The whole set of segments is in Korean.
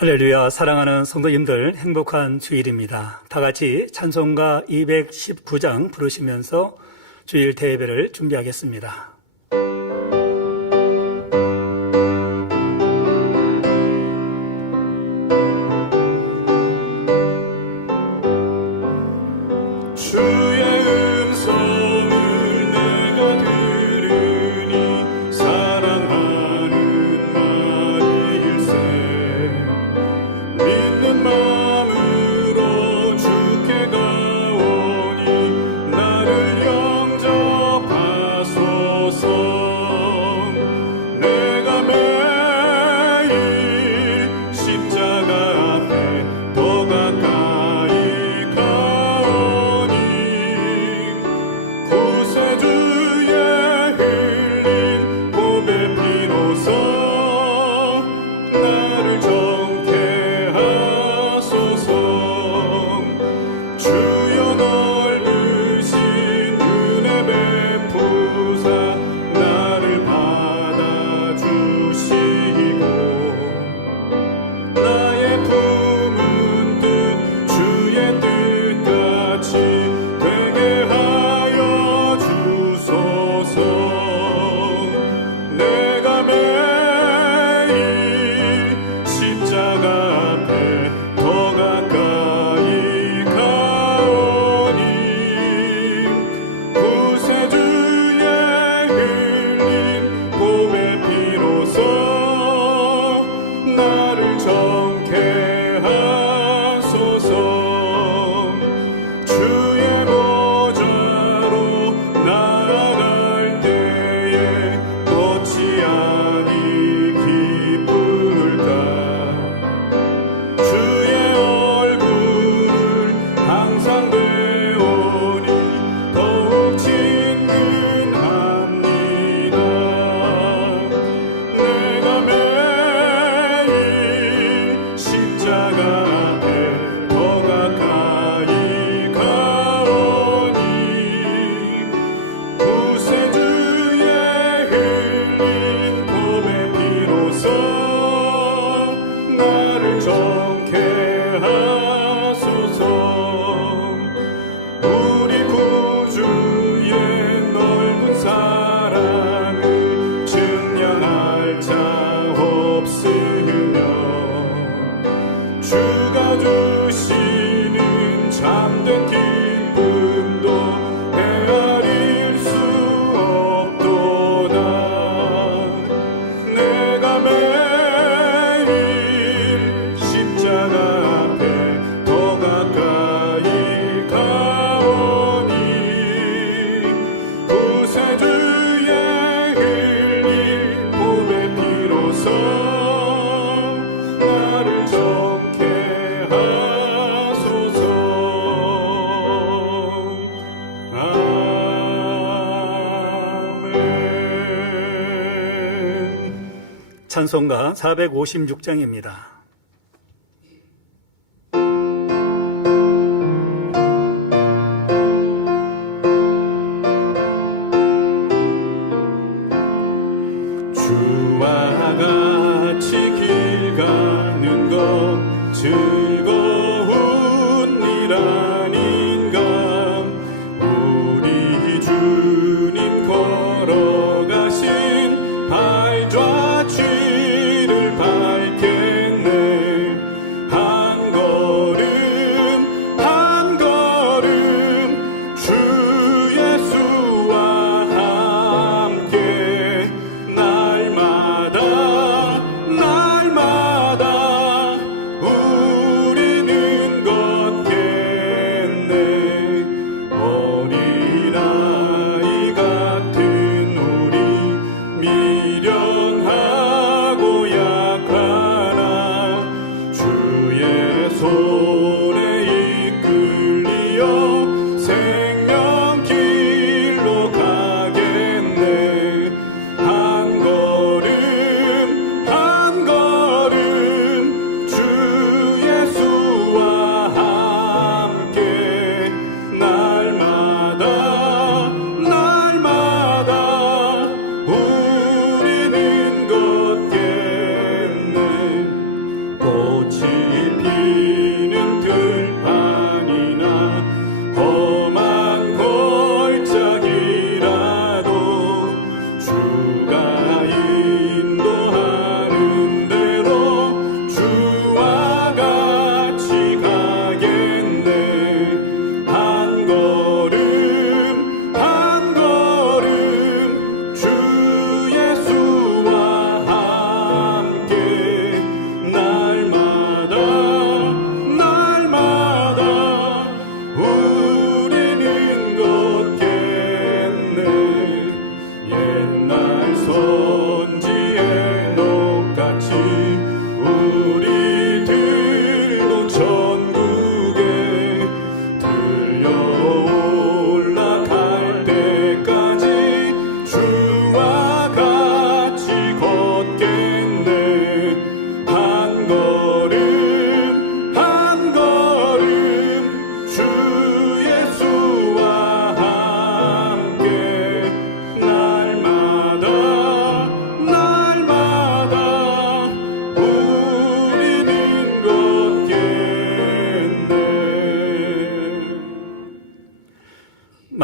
할렐루야. 사랑하는 성도님들, 행복한 주일입니다. 다 같이 찬송가 219장 부르시면서 주일 대예배를 준비하겠습니다. 찬송가 456장입니다. 주와 같이 길 가는 것 즐거운 일 아닌가. 우리 주님 걸어가신 발자취를 밟겠네.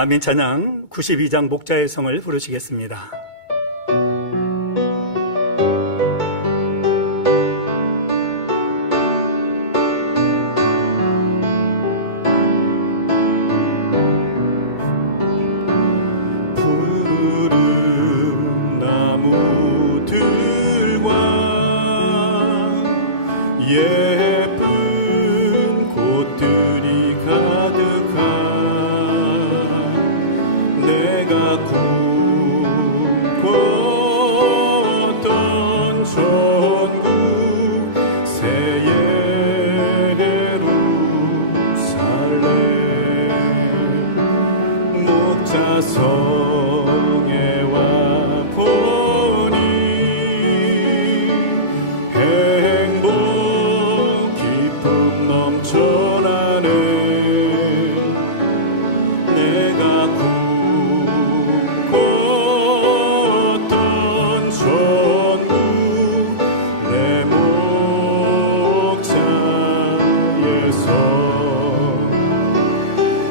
만민찬양 92장 목자의 성을 부르시겠습니다. 푸른 나무들과 예쁜 꽃들이 가득한 내가 꿈꿨던 천국 새 예루살렘 목자성에 와보니 행복 기쁨 넘쳐나네 내가 꿈꿨던 천국 내 목자에서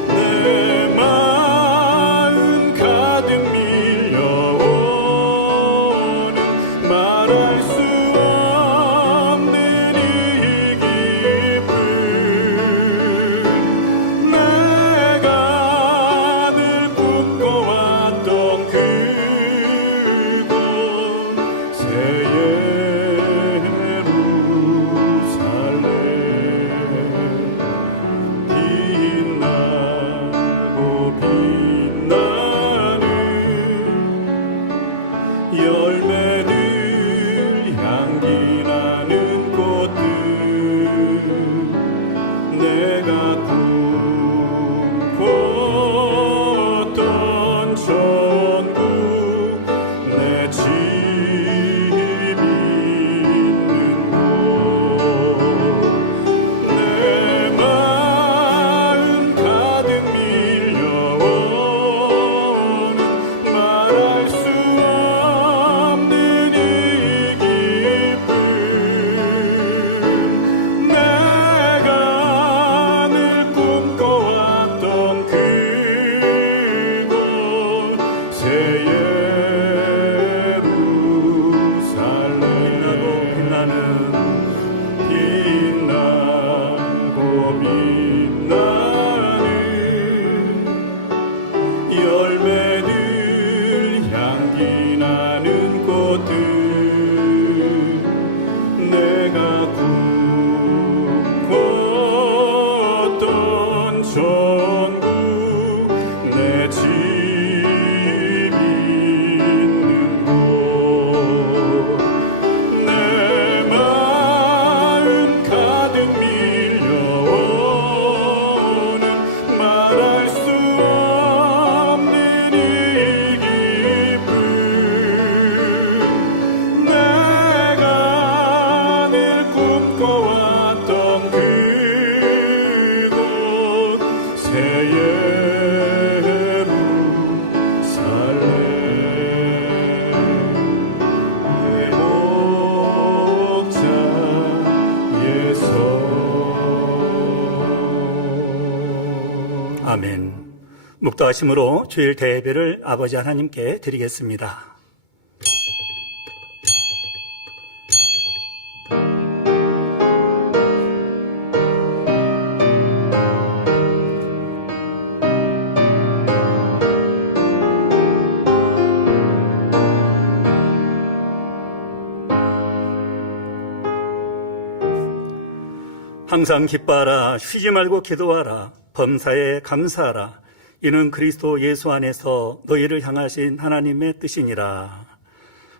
내 마음 가득 밀려오는 말할 수 없는 이 기쁨 내가 늘 꿈꿔왔던 그곳 새 예루살렘 빛나고 빛나는 열매들 향기 나는 꽃들 내가 꿈꿨던 천국 내 집 있는 곳 내 마음 가득 밀려오는 말할 수 없는 이 기쁨 내가 늘 꿈꿔왔던 그곳 새 예루살렘 빛나고 빛나는 열매들 향기 나는 꽃들 내가 꿈꿨던 천국 내 집 있는 곳 내 마음 가득 밀려오는 말할 수 없는 이 기쁨 내가 늘 꿈꿔왔던 그곳 새 예루살렘 내 목자에서 아멘. 묵도하심으로 주일 대예배를 아버지 하나님께 드리겠습니다. 항상 기뻐하라. 쉬지 말고 기도하라. 범사에 감사하라. 이는 그리스도 예수 안에서 너희를 향하신 하나님의 뜻이니라.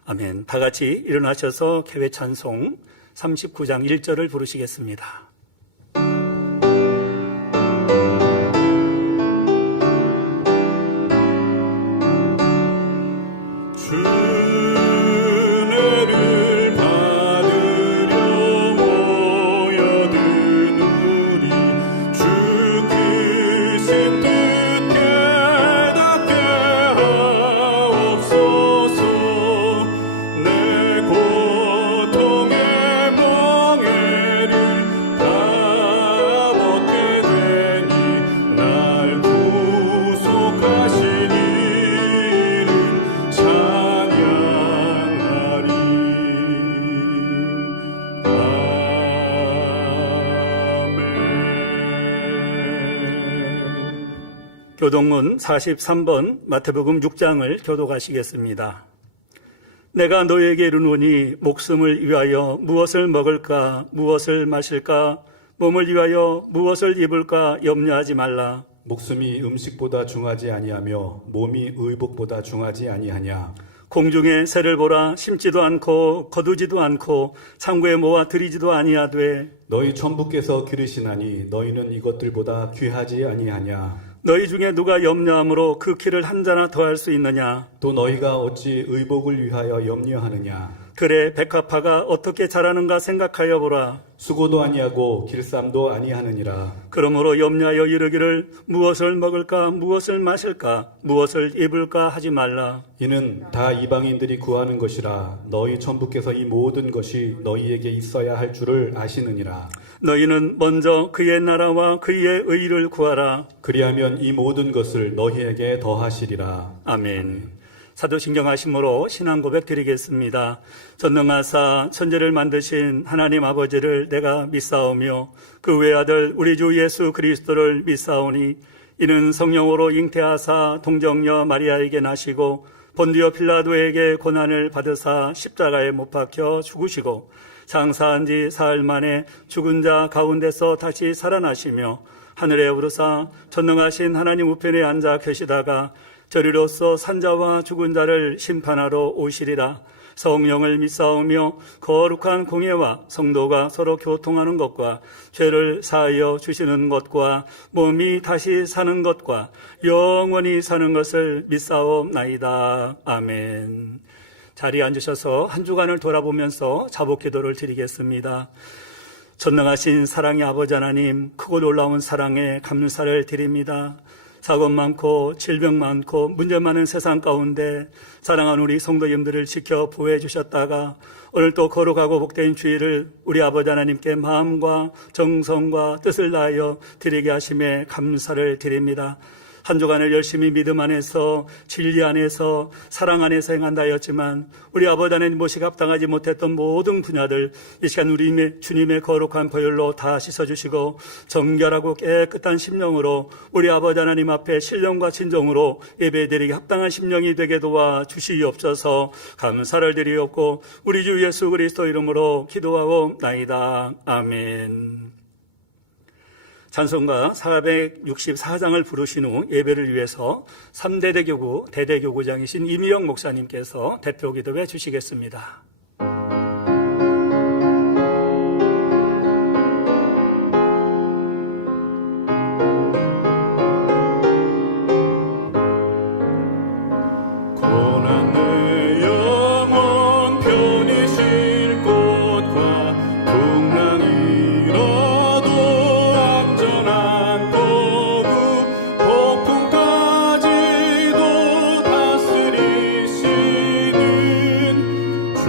아멘. 다 같이 일어나셔서 개회 찬송 39장 1절을 부르시겠습니다. 은혜를 받으려 모여든 우리 주 크신 뜻 깨닫게 하옵소서 내 고통의 멍에를 다 교동문 43번 마태복음 6장을 교독하시겠습니다. 내가 너에게 이르노니 목숨을 위하여 무엇을 먹을까 무엇을 마실까 몸을 위하여 무엇을 입을까 염려하지 말라. 목숨이 음식보다 중하지 아니하며 몸이 의복보다 중하지 아니하냐. 공중의 새를 보라. 심지도 않고 거두지도 않고 창고에 모아 들이지도 아니하되 너희 천부께서 기르시나니 너희는 이것들보다 귀하지 아니하냐. 너희 중에 누가 염려함으로 그 키를 한 자나 더할 수 있느냐. 또 너희가 어찌 의복을 위하여 염려하느냐. 그래 백합화가 어떻게 자라는가 생각하여 보라. 수고도 아니하고 길쌈도 아니하느니라. 그러므로 염려하여 이르기를 무엇을 먹을까 무엇을 마실까 무엇을 입을까 하지 말라. 이는 다 이방인들이 구하는 것이라. 너희 천부께서 이 모든 것이 너희에게 있어야 할 줄을 아시느니라. 너희는 먼저 그의 나라와 그의 의를 구하라. 그리하면 이 모든 것을 너희에게 더하시리라. 아멘. 사도신경하심으로 신앙 고백 드리겠습니다. 전능하사 천지를 만드신 하나님 아버지를 내가 믿사오며 그 외아들 우리 주 예수 그리스도를 믿사오니 이는 성령으로 잉태하사 동정녀 마리아에게 나시고 본디오 필라도에게 고난을 받으사 십자가에 못 박혀 죽으시고 장사한 지 사흘 만에 죽은 자 가운데서 다시 살아나시며 하늘에 오르사 전능하신 하나님 우편에 앉아 계시다가 저리로서 산자와 죽은 자를 심판하러 오시리라. 성령을 믿사오며 거룩한 공예와 성도가 서로 교통하는 것과 죄를 사하여 주시는 것과 몸이 다시 사는 것과 영원히 사는 것을 믿사옵나이다. 아멘. 자리에 앉으셔서 한 주간을 돌아보면서 자복 기도를 드리겠습니다. 전능하신 사랑의 아버지 하나님, 크고 놀라운 사랑에 감사를 드립니다. 사고 많고 질병 많고 문제 많은 세상 가운데 사랑하는 우리 성도님들을 지켜 보호해 주셨다가 오늘 또 거룩하고 복된 주일을 우리 아버지 하나님께 마음과 정성과 뜻을 다하여 드리게 하심에 감사를 드립니다. 한 주간을 열심히 믿음 안에서 진리 안에서 사랑 안에서 행한다 하였지만 우리 아버지 하나님 모시기 합당하지 못했던 모든 분야들 이 시간 우리 주님의 거룩한 보혈로 다 씻어주시고 정결하고 깨끗한 심령으로 우리 아버지 하나님 앞에 신령과 진정으로 예배드리기 합당한 심령이 되게 도와 주시옵소서. 감사를 드리옵고 우리 주 예수 그리스도 이름으로 기도하옵나이다. 아멘. 찬송가 464장을 부르신 후 예배를 위해서 3대대교구 대대교구장이신 이미영 목사님께서 대표 기도해 주시겠습니다. 고난 내 영혼 편히 쉴 곳과 풍랑이 일어도 안전한 고국 폭풍까지도 다스리시는 주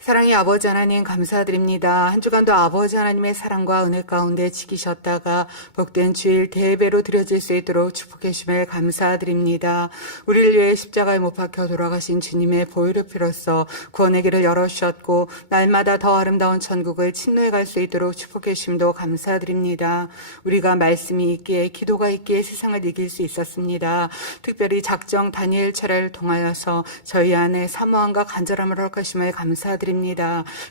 사랑의 아버지 하나님 감사드립니다. 한 주간도 아버지 하나님의 사랑과 은혜 가운데 지키셨다가 복된 주일 대배로 드려질 수 있도록 축복해 주심을 감사드립니다. 우리를 위해 십자가에 못 박혀 돌아가신 주님의 보혈의 피로써 구원의 길을 열어주셨고 날마다 더 아름다운 천국을 침노해 갈 수 있도록 축복해 주심도 감사드립니다. 우리가 말씀이 있기에 기도가 있기에 세상을 이길 수 있었습니다. 특별히 작정 다니엘 철야를 통하여서 저희 안에 사모함과 간절함을 허락하심을 감사드립니다.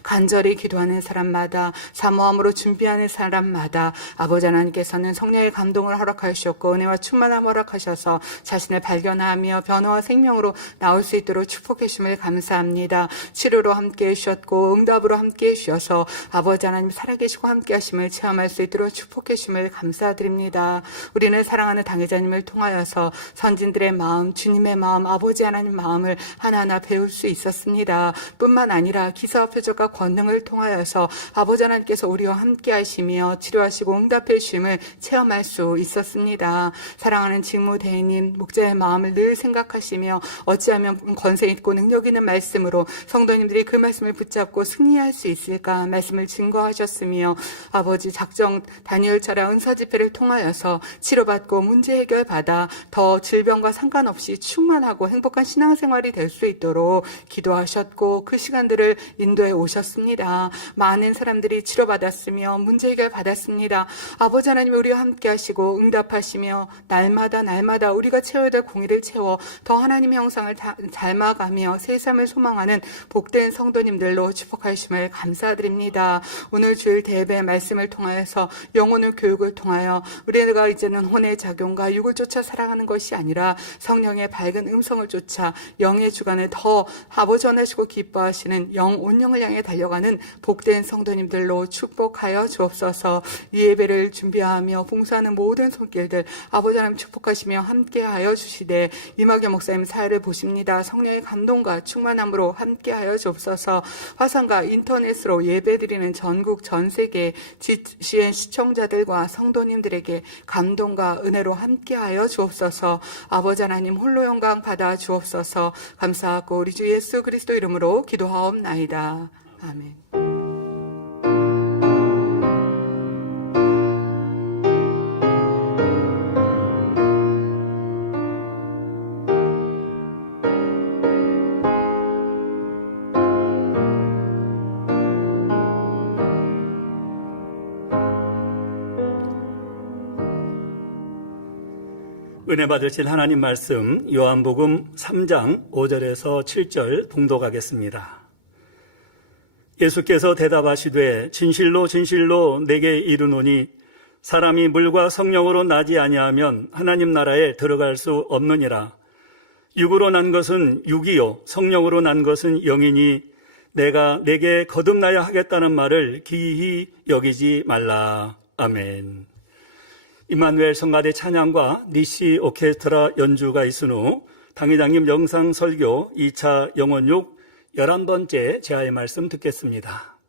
간절히 기도하는 사람마다 사모함으로 준비하는 사람마다 아버지 하나님께서는 성령의 감동을 허락하셨고 은혜와 충만함 허락하셔서 자신을 발견하며 변화와 생명으로 나올 수 있도록 축복해 주심을 감사합니다. 치료로 함께해 주셨고 응답으로 함께해 주셔서 아버지 하나님 살아계시고 함께 하심을 체험할 수 있도록 축복해 주심을 감사드립니다. 우리는 사랑하는 당회자님을 통하여서 선진들의 마음, 주님의 마음, 아버지 하나님 마음을 하나하나 배울 수 있었습니다. 뿐만 아니라 기사와 표적과 권능을 통하여서 아버지 하나님께서 우리와 함께 하시며 치료하시고 응답해 주심을 체험할 수 있었습니다. 사랑하는 직무대행님, 목자의 마음을 늘 생각하시며 어찌하면 권세 있고 능력 있는 말씀으로 성도님들이 그 말씀을 붙잡고 승리할 수 있을까 말씀을 증거하셨으며 아버지 작정 다니엘 철야 은사 집회를 통하여서 치료받고 문제 해결받아 더 질병과 상관없이 충만하고 행복한 신앙생활이 될 수 있도록 기도하셨고 그 시간들을 인도해 오셨습니다. 많은 사람들이 치료받았으며 문제 해결 받았습니다. 아버지 하나님 우리와 함께 하시고 응답하시며 날마다 우리가 채워야 될 공의를 채워 더 하나님의 형상을 닮아가며 새 삶을 소망하는 복된 성도님들로 축복하심을 감사드립니다. 오늘 주일 대배의 말씀을 통하여서 영혼의 교육을 통하여 우리가 이제는 혼의 작용과 육을 쫓아 살아가는 것이 아니라 성령의 밝은 음성을 쫓아 영의 주관을 더 아버지 원하시고 기뻐하시는 영 온영을 향해 달려가는 복된 성도님들로 축복하여 주옵소서. 이 예배를 준비하며 봉사하는 모든 손길들 아버지 하나님 축복하시며 함께하여 주시되 이마경 목사님 사회를 보십니다. 성령의 감동과 충만함으로 함께하여 주옵소서. 화상과 인터넷으로 예배드리는 전국 전 세계 GCN 시청자들과 성도님들에게 감동과 은혜로 함께하여 주옵소서. 아버지 하나님 홀로 영광 받아 주옵소서. 감사하고 우리 주 예수 그리스도 이름으로 기도하옵나이다. 아멘. 은혜 받으실 하나님 말씀 요한복음 3장 5절에서 7절 봉독하겠습니다. 예수께서 대답하시되 진실로 진실로 내게 이르노니 사람이 물과 성령으로 나지 아니하면 하나님 나라에 들어갈 수 없느니라. 육으로 난 것은 육이요 성령으로 난 것은 영이니 내가 내게 거듭나야 하겠다는 말을 기이히 여기지 말라. 아멘. 임마누엘 성가대 찬양과 니시 오케스트라 연주가 있은 후 당회장님 영상 설교 2차 영혼육 11번째 제아의 말씀 듣겠습니다.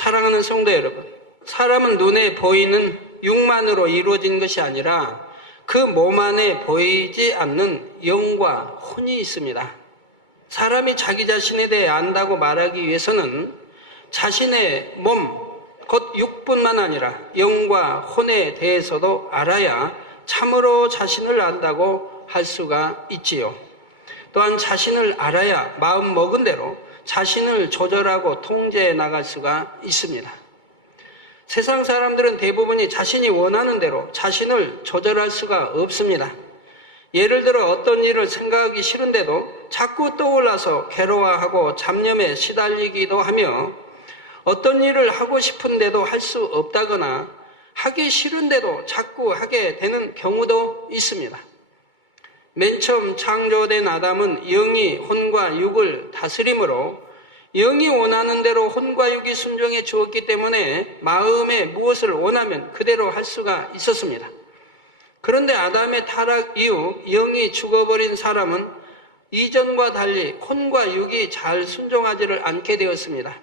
사랑하는 성도 여러분, 사람은 눈에 보이는 육만으로 이루어진 것이 아니라 그 몸 안에 보이지 않는 영과 혼이 있습니다. 사람이 자기 자신에 대해 안다고 말하기 위해서는 자신의 몸, 곧 육뿐만 아니라 영과 혼에 대해서도 알아야 참으로 자신을 안다고 할 수가 있지요. 또한 자신을 알아야 마음 먹은 대로 자신을 조절하고 통제해 나갈 수가 있습니다. 세상 사람들은 대부분이 자신이 원하는 대로 자신을 조절할 수가 없습니다. 예를 들어 어떤 일을 생각하기 싫은데도 자꾸 떠올라서 괴로워하고 잡념에 시달리기도 하며, 어떤 일을 하고 싶은데도 할 수 없다거나 하기 싫은데도 자꾸 하게 되는 경우도 있습니다. 맨 처음 창조된 아담은 영이 혼과 육을 다스림으로 영이 원하는 대로 혼과 육이 순종해 주었기 때문에 마음에 무엇을 원하면 그대로 할 수가 있었습니다. 그런데 아담의 타락 이후 영이 죽어버린 사람은 이전과 달리 혼과 육이 잘 순종하지를 않게 되었습니다.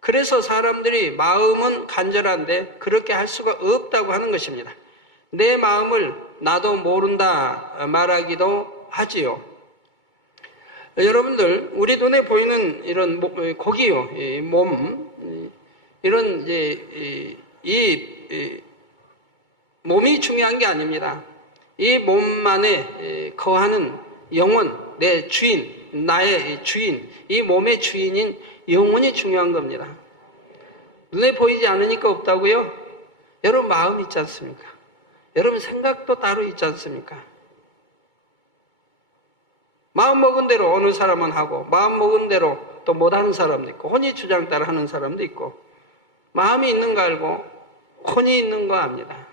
그래서 사람들이 마음은 간절한데 그렇게 할 수가 없다고 하는 것입니다. 내 마음을 나도 모른다 말하기도 하지요. 여러분들, 우리 눈에 보이는 이런 고기요, 몸, 이런 이 몸이 중요한 게 아닙니다. 이 몸만에 거하는 영혼, 내 주인, 나의 주인, 이 몸의 주인인 영혼이 중요한 겁니다. 눈에 보이지 않으니까 없다고요? 여러분 마음 있지 않습니까? 여러분 생각도 따로 있지 않습니까? 마음 먹은 대로 어느 사람은 하고 마음 먹은 대로 또 못하는 사람도 있고 혼이 주장 따라 하는 사람도 있고, 마음이 있는 거 알고 혼이 있는 거 압니다.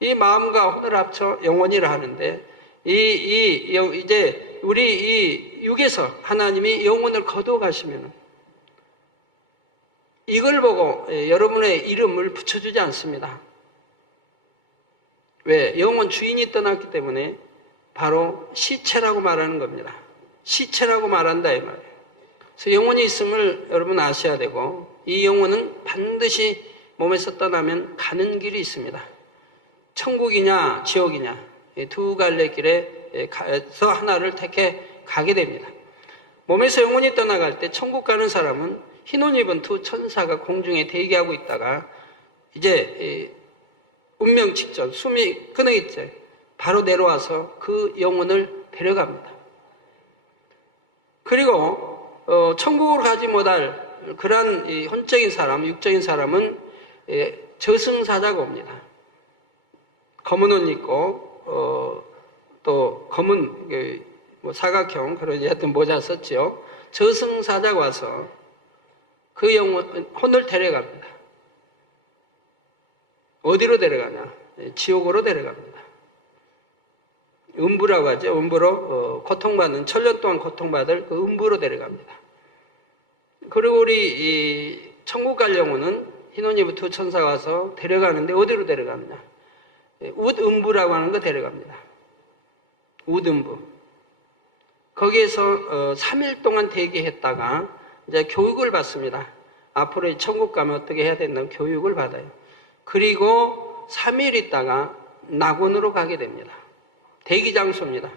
이 마음과 혼을 합쳐 영혼이라 하는데, 이제 우리 이 육에서 하나님이 영혼을 거두어 가시면 이걸 보고 여러분의 이름을 붙여주지 않습니다. 왜? 영혼 주인이 떠났기 때문에 바로 시체라고 말하는 겁니다. 시체라고 말한다 이 말이에요. 그래서 영혼이 있음을 여러분 아셔야 되고, 이 영혼은 반드시 몸에서 떠나면 가는 길이 있습니다. 천국이냐 지옥이냐 이 두 갈래 길에서 하나를 택해 가게 됩니다. 몸에서 영혼이 떠나갈 때 천국 가는 사람은 흰 옷 입은 두 천사가 공중에 대기하고 있다가 이제 운명 직전 숨이 끊어질 때 바로 내려와서 그 영혼을 데려갑니다. 그리고 천국으로 가지 못할 그러한 혼적인 사람, 육적인 사람은 저승사자가 옵니다. 검은 옷 입고 또 검은 사각형 그런 하여튼 모자 썼지요. 저승사자가 와서 그 영혼 혼을 데려갑니다. 어디로 데려가냐? 지옥으로 데려갑니다. 음부라고 하죠. 음부로 고통받는, 천년 동안 고통받을 그 음부로 데려갑니다. 그리고 우리 이 천국 갈 영혼은 흰옷 입은 두 천사가 와서 데려가는데 어디로 데려가느냐? 웃음부라고 하는 거 데려갑니다. 웃음부. 거기에서 3일 동안 대기했다가 이제 교육을 받습니다. 앞으로 천국 가면 어떻게 해야 된다는 교육을 받아요. 그리고 3일 있다가 낙원으로 가게 됩니다. 대기 장소입니다.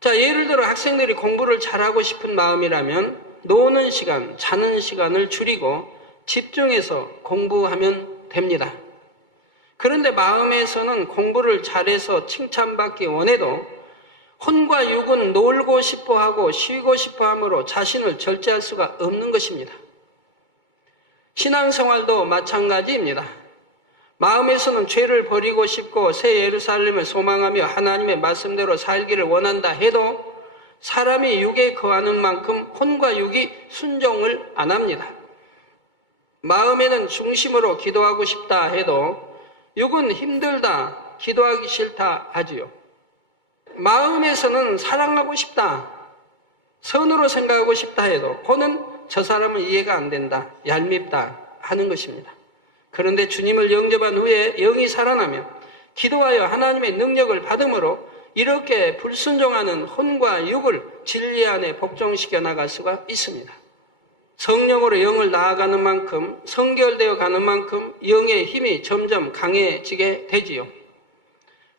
자, 예를 들어 학생들이 공부를 잘하고 싶은 마음이라면 노는 시간, 자는 시간을 줄이고 집중해서 공부하면 됩니다. 그런데 마음에서는 공부를 잘해서 칭찬받기 원해도 혼과 육은 놀고 싶어하고 쉬고 싶어함으로 자신을 절제할 수가 없는 것입니다. 신앙생활도 마찬가지입니다. 마음에서는 죄를 버리고 싶고 새 예루살렘을 소망하며 하나님의 말씀대로 살기를 원한다 해도 사람이 육에 거하는 만큼 혼과 육이 순종을 안 합니다. 마음에는 중심으로 기도하고 싶다 해도 육은 힘들다, 기도하기 싫다 하지요. 마음에서는 사랑하고 싶다, 선으로 생각하고 싶다 해도 혼은 저 사람은 이해가 안 된다, 얄밉다 하는 것입니다. 그런데 주님을 영접한 후에 영이 살아나며 기도하여 하나님의 능력을 받음으로 이렇게 불순종하는 혼과 육을 진리 안에 복종시켜 나갈 수가 있습니다. 성령으로 영을 나아가는 만큼, 성결되어 가는 만큼 영의 힘이 점점 강해지게 되지요.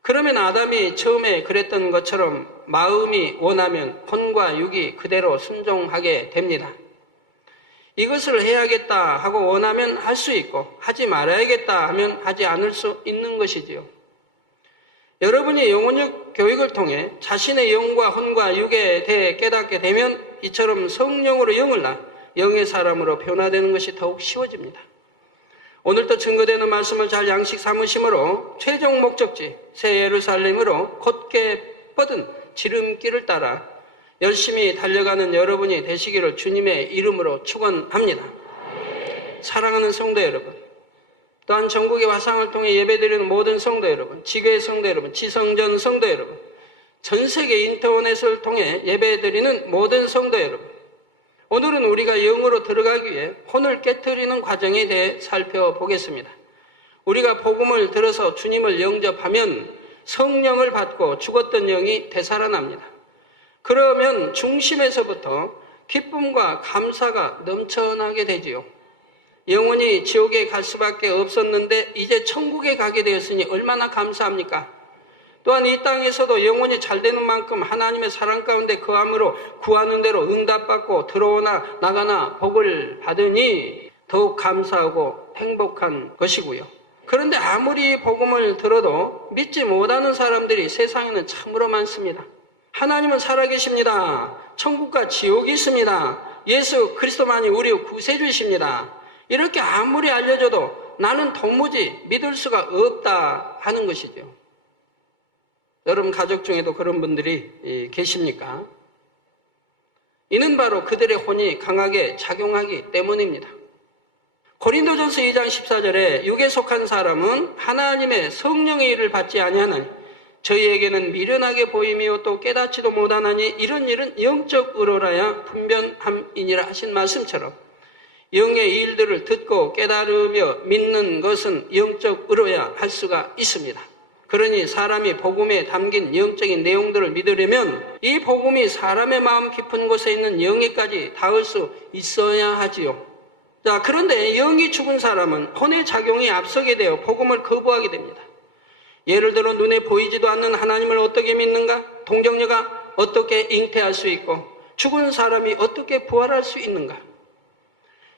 그러면 아담이 처음에 그랬던 것처럼 마음이 원하면 혼과 육이 그대로 순종하게 됩니다. 이것을 해야겠다 하고 원하면 할 수 있고, 하지 말아야겠다 하면 하지 않을 수 있는 것이지요. 여러분이 영혼육 교육을 통해 자신의 영과 혼과 육에 대해 깨닫게 되면 이처럼 성령으로 영을 낳아 영의 사람으로 변화되는 것이 더욱 쉬워집니다. 오늘도 증거되는 말씀을 잘 양식 삼으심으로 최종 목적지 새 예루살렘으로 곧게 뻗은 지름길을 따라 열심히 달려가는 여러분이 되시기를 주님의 이름으로 축원합니다. 사랑하는 성도 여러분, 또한 전국의 화상을 통해 예배드리는 모든 성도 여러분, 지교의 성도 여러분, 지성전 성도 여러분, 전 세계 인터넷을 통해 예배드리는 모든 성도 여러분, 오늘은 우리가 영으로 들어가기 위해 혼을 깨트리는 과정에 대해 살펴보겠습니다. 우리가 복음을 들어서 주님을 영접하면 성령을 받고 죽었던 영이 되살아납니다. 그러면 중심에서부터 기쁨과 감사가 넘쳐나게 되지요. 영원히 지옥에 갈 수밖에 없었는데 이제 천국에 가게 되었으니 얼마나 감사합니까? 또한 이 땅에서도 영혼이 잘 되는 만큼 하나님의 사랑 가운데 거함으로 구하는 대로 응답받고 들어오나 나가나 복을 받으니 더욱 감사하고 행복한 것이고요. 그런데 아무리 복음을 들어도 믿지 못하는 사람들이 세상에는 참으로 많습니다. 하나님은 살아계십니다. 천국과 지옥이 있습니다. 예수 그리스도만이 우리의 구세주이십니다. 이렇게 아무리 알려줘도 나는 도무지 믿을 수가 없다 하는 것이죠. 여러분 가족 중에도 그런 분들이 계십니까? 이는 바로 그들의 혼이 강하게 작용하기 때문입니다. 고린도전서 2장 14절에 육에 속한 사람은 하나님의 성령의 일을 받지 아니하나니 저희에게는 미련하게 보이며 또 깨닫지도 못하나니 이런 일은 영적 의로라야 분변함이니라 하신 말씀처럼 영의 일들을 듣고 깨달으며 믿는 것은 영적 의로야 할 수가 있습니다. 그러니 사람이 복음에 담긴 영적인 내용들을 믿으려면 이 복음이 사람의 마음 깊은 곳에 있는 영에까지 닿을 수 있어야 하지요. 자, 그런데 영이 죽은 사람은 혼의 작용이 앞서게 되어 복음을 거부하게 됩니다. 예를 들어 눈에 보이지도 않는 하나님을 어떻게 믿는가? 동정녀가 어떻게 잉태할 수 있고 죽은 사람이 어떻게 부활할 수 있는가?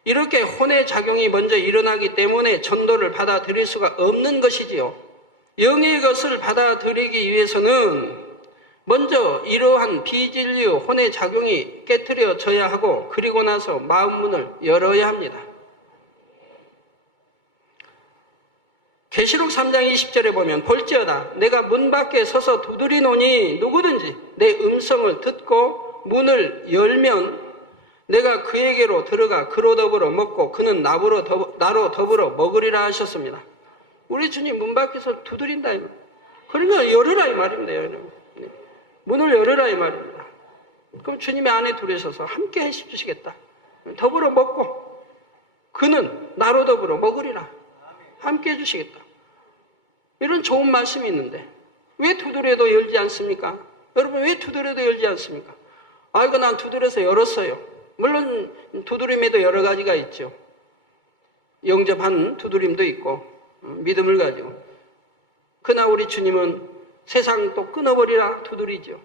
이렇게 혼의 작용이 먼저 일어나기 때문에 전도를 받아들일 수가 없는 것이지요. 영의 것을 받아들이기 위해서는 먼저 이러한 비진리의 혼의 작용이 깨트려져야 하고 그리고 나서 마음 문을 열어야 합니다. 계시록 3장 20절에 보면 볼지어다 내가 문 밖에 서서 두드리노니 누구든지 내 음성을 듣고 문을 열면 내가 그에게로 들어가 그로 더불어 먹고 그는 나로 더불어 먹으리라 하셨습니다. 우리 주님 문 밖에서 두드린다 이 말. 그러니까 열어라 이 말입니다. 여러분. 문을 열어라 이 말입니다. 그럼 주님의 안에 들어서서 함께 해주시겠다. 더불어 먹고 그는 나로 더불어 먹으리라. 함께 해주시겠다. 이런 좋은 말씀이 있는데 왜 두드려도 열지 않습니까? 여러분 왜 두드려도 열지 않습니까? 아이고 난 두드려서 열었어요. 물론 두드림에도 여러 가지가 있죠. 영접한 두드림도 있고 믿음을 가지고. 그러나 우리 주님은 세상 또 끊어버리라 두드리죠.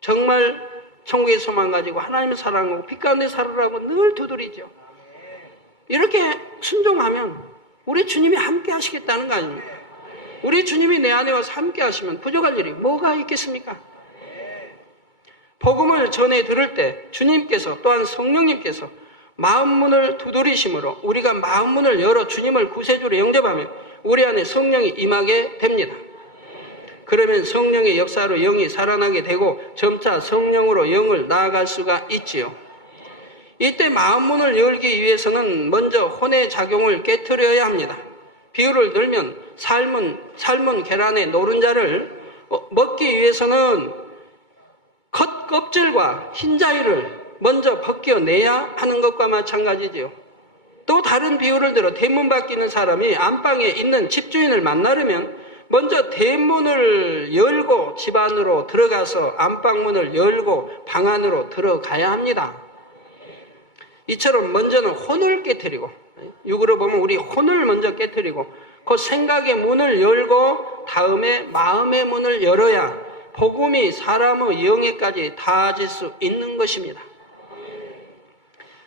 정말 천국의 소망 가지고 하나님을 사랑하고 빛 가운데 살으라고 늘 두드리죠. 이렇게 순종하면 우리 주님이 함께 하시겠다는 거 아닙니까? 우리 주님이 내 안에 와서 함께 하시면 부족할 일이 뭐가 있겠습니까? 복음을 전해 들을 때 주님께서 또한 성령님께서 마음문을 두드리심으로 우리가 마음문을 열어 주님을 구세주로 영접하면 우리 안에 성령이 임하게 됩니다. 그러면 성령의 역사로 영이 살아나게 되고 점차 성령으로 영을 나아갈 수가 있지요. 이때 마음문을 열기 위해서는 먼저 혼의 작용을 깨트려야 합니다. 비유를 들면 삶은 계란의 노른자를 먹기 위해서는 겉껍질과 흰자위를 먼저 벗겨내야 하는 것과 마찬가지지요. 또 다른 비유를 들어 대문 밖에 있는 사람이 안방에 있는 집주인을 만나려면 먼저 대문을 열고 집 안으로 들어가서 안방문을 열고 방 안으로 들어가야 합니다. 이처럼 먼저는 혼을 깨트리고, 육으로 보면 우리 혼을 먼저 깨트리고 그 생각의 문을 열고 다음에 마음의 문을 열어야 복음이 사람의 영에까지 닿아질 수 있는 것입니다.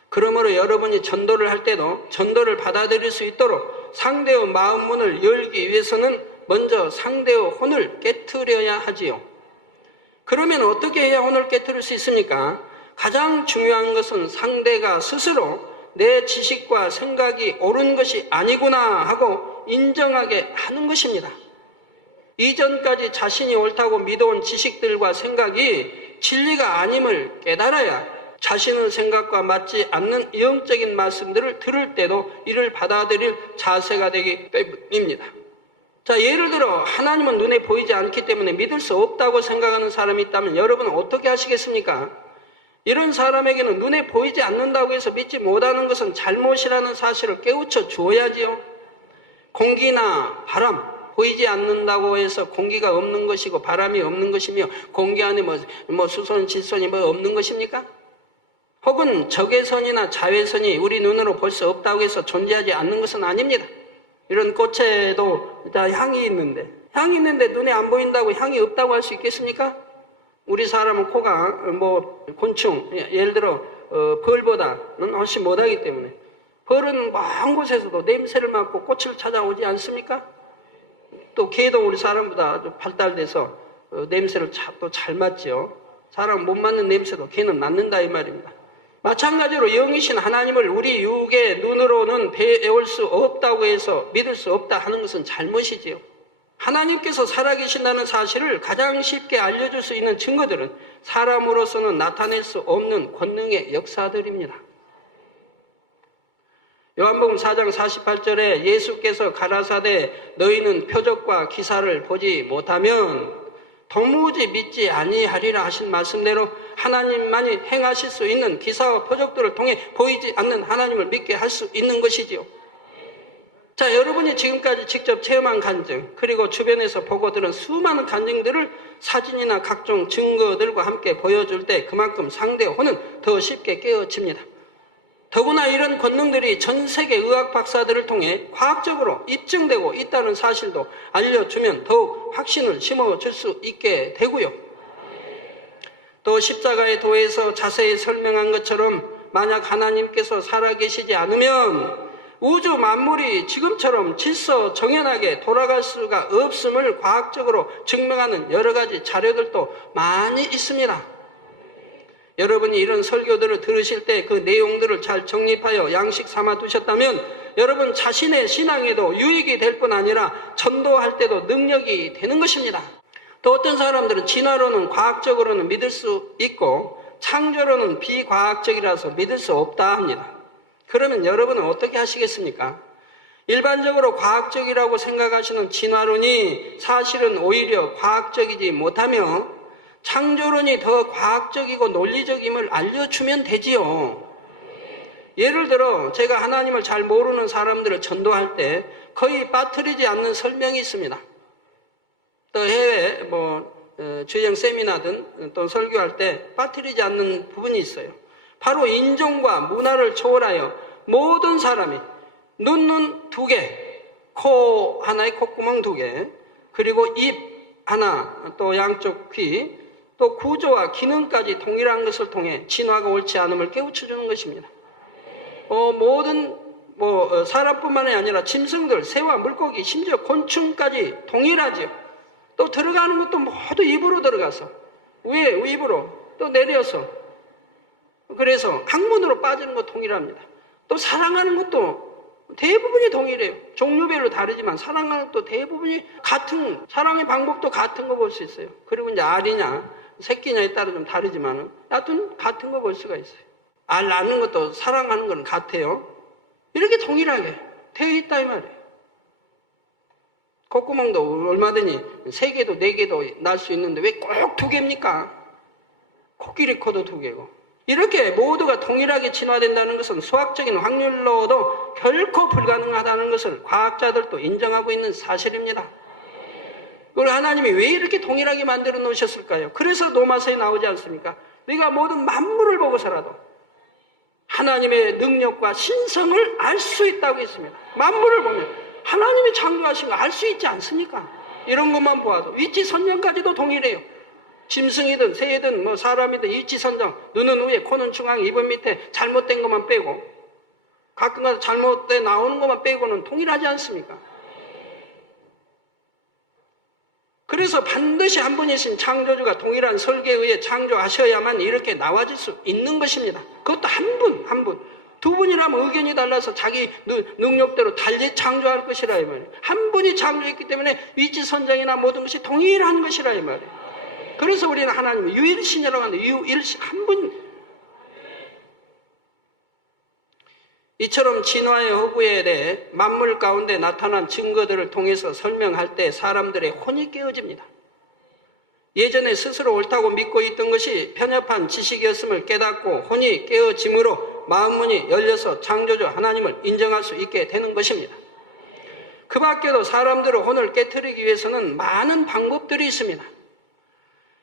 그러므로 여러분이 전도를 할 때도 전도를 받아들일 수 있도록 상대의 마음 문을 열기 위해서는 먼저 상대의 혼을 깨트려야 하지요. 그러면 어떻게 해야 혼을 깨트릴 수 있습니까? 가장 중요한 것은 상대가 스스로 내 지식과 생각이 옳은 것이 아니구나 하고 인정하게 하는 것입니다. 이전까지 자신이 옳다고 믿어온 지식들과 생각이 진리가 아님을 깨달아야 자신의 생각과 맞지 않는 영적인 말씀들을 들을 때도 이를 받아들일 자세가 되기 때문입니다. 자, 예를 들어 하나님은 눈에 보이지 않기 때문에 믿을 수 없다고 생각하는 사람이 있다면 여러분은 어떻게 하시겠습니까? 이런 사람에게는 눈에 보이지 않는다고 해서 믿지 못하는 것은 잘못이라는 사실을 깨우쳐 주어야지요. 공기나 바람, 보이지 않는다고 해서 공기가 없는 것이고 바람이 없는 것이며 공기 안에 수선, 질선이 없는 것입니까? 혹은 적외선이나 자외선이 우리 눈으로 볼 수 없다고 해서 존재하지 않는 것은 아닙니다. 이런 꽃에도 향이 있는데 눈에 안 보인다고 향이 없다고 할 수 있겠습니까? 우리 사람은 코가 곤충, 예를 들어 벌보다는 훨씬 못하기 때문에 벌은 먼 곳에서도 냄새를 맡고 꽃을 찾아오지 않습니까? 또 개도 우리 사람보다 발달돼서 냄새를 또 잘 맡지요. 사람 못 맡는 냄새도 개는 맡는다 이 말입니다. 마찬가지로 영이신 하나님을 우리 육의 눈으로는 배울 수 없다고 해서 믿을 수 없다 하는 것은 잘못이지요. 하나님께서 살아계신다는 사실을 가장 쉽게 알려줄 수 있는 증거들은 사람으로서는 나타낼 수 없는 권능의 역사들입니다. 요한복음 4장 48절에 예수께서 가라사대 너희는 표적과 기사를 보지 못하면 도무지 믿지 아니하리라 하신 말씀대로 하나님만이 행하실 수 있는 기사와 표적들을 통해 보이지 않는 하나님을 믿게 할 수 있는 것이지요. 자, 여러분이 지금까지 직접 체험한 간증, 그리고 주변에서 보고 들은 수많은 간증들을 사진이나 각종 증거들과 함께 보여줄 때 그만큼 상대의 혼은 더 쉽게 깨어집니다. 더구나 이런 권능들이 전 세계 의학 박사들을 통해 과학적으로 입증되고 있다는 사실도 알려주면 더욱 확신을 심어줄 수 있게 되고요. 또 십자가의 도에서 자세히 설명한 것처럼 만약 하나님께서 살아계시지 않으면 우주 만물이 지금처럼 질서 정연하게 돌아갈 수가 없음을 과학적으로 증명하는 여러 가지 자료들도 많이 있습니다. 여러분이 이런 설교들을 들으실 때 그 내용들을 잘 정립하여 양식 삼아 두셨다면 여러분 자신의 신앙에도 유익이 될 뿐 아니라 전도할 때도 능력이 되는 것입니다. 또 어떤 사람들은 진화론은 과학적으로는 믿을 수 있고 창조론은 비과학적이라서 믿을 수 없다 합니다. 그러면 여러분은 어떻게 하시겠습니까? 일반적으로 과학적이라고 생각하시는 진화론이 사실은 오히려 과학적이지 못하며 창조론이 더 과학적이고 논리적임을 알려주면 되지요. 예를 들어 제가 하나님을 잘 모르는 사람들을 전도할 때 거의 빠뜨리지 않는 설명이 있습니다. 또 해외 주영 세미나든 또 설교할 때 빠뜨리지 않는 부분이 있어요. 바로 인종과 문화를 초월하여 모든 사람이 눈 2개, 코 하나에 콧구멍 2개, 그리고 입 하나, 또 양쪽 귀, 또 구조와 기능까지 동일한 것을 통해 진화가 옳지 않음을 깨우쳐주는 것입니다. 모든 사람뿐만이 아니라 짐승들, 새와 물고기, 심지어 곤충까지 동일하지요. 또 들어가는 것도 모두 입으로 들어가서 위에 입으로 또 내려서 그래서 항문으로 빠지는 것 동일합니다. 또 사랑하는 것도 대부분이 동일해요. 종류별로 다르지만 사랑하는 것도 대부분이 같은, 사랑의 방법도 같은 거 볼 수 있어요. 그리고 이제 알이냐 새끼냐에 따라 좀 다르지만은 여하튼 같은 거 볼 수가 있어요. 알 낳는 것도 사랑하는 건 같아요. 이렇게 동일하게 되어 있다 이 말이에요. 콧구멍도 얼마든지 3개도 4개도 날 수 있는데 왜 꼭 2개입니까? 코끼리 코도 2개고. 이렇게 모두가 동일하게 진화된다는 것은 수학적인 확률로도 결코 불가능하다는 것을 과학자들도 인정하고 있는 사실입니다. 그걸 하나님이 왜 이렇게 동일하게 만들어 놓으셨을까요? 그래서 로마서에 나오지 않습니까? 네가 모든 만물을 보고서라도 하나님의 능력과 신성을 알 수 있다고 했습니다. 만물을 보면 하나님이 창조하신 거 알 수 있지 않습니까? 이런 것만 보아도 위치 선정까지도 동일해요. 짐승이든 새이든 뭐 사람이든 위치 선정, 눈은 위에, 코는 중앙, 입은 밑에, 잘못된 것만 빼고 가끔가다 잘못돼 나오는 것만 빼고는 동일하지 않습니까? 그래서 반드시 한 분이신 창조주가 동일한 설계에 의해 창조하셔야만 이렇게 나와질 수 있는 것입니다. 그것도 한 분, 한 분. 두 분이라면 의견이 달라서 자기 능력대로 달리 창조할 것이라 이 말이에요. 한 분이 창조했기 때문에 위치 선정이나 모든 것이 동일한 것이라 이 말이에요. 그래서 우리는 하나님을 유일신이라고 하는데 유일신 한 분. 이처럼 진화의 허구에 대해 만물 가운데 나타난 증거들을 통해서 설명할 때 사람들의 혼이 깨어집니다. 예전에 스스로 옳다고 믿고 있던 것이 편협한 지식이었음을 깨닫고 혼이 깨어짐으로 마음문이 열려서 창조주 하나님을 인정할 수 있게 되는 것입니다. 그 밖에도 사람들의 혼을 깨트리기 위해서는 많은 방법들이 있습니다.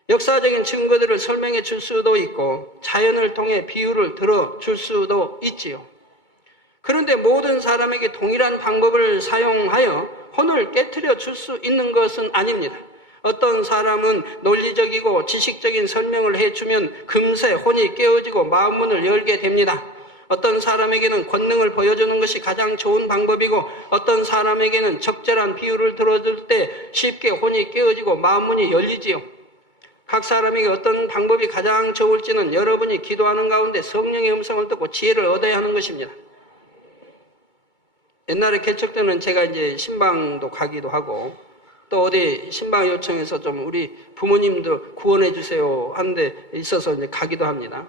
역사적인 증거들을 설명해 줄 수도 있고 자연을 통해 비유를 들어줄 수도 있지요. 그런데 모든 사람에게 동일한 방법을 사용하여 혼을 깨트려 줄 수 있는 것은 아닙니다. 어떤 사람은 논리적이고 지식적인 설명을 해주면 금세 혼이 깨어지고 마음문을 열게 됩니다. 어떤 사람에게는 권능을 보여주는 것이 가장 좋은 방법이고 어떤 사람에게는 적절한 비유를 들어줄 때 쉽게 혼이 깨어지고 마음문이 열리지요. 각 사람에게 어떤 방법이 가장 좋을지는 여러분이 기도하는 가운데 성령의 음성을 듣고 지혜를 얻어야 하는 것입니다. 옛날에 개척 때는 제가 이제 신방도 가기도 하고 또 어디 신방 요청해서 좀 우리 부모님도 구원해 주세요 하는데 있어서 이제 가기도 합니다.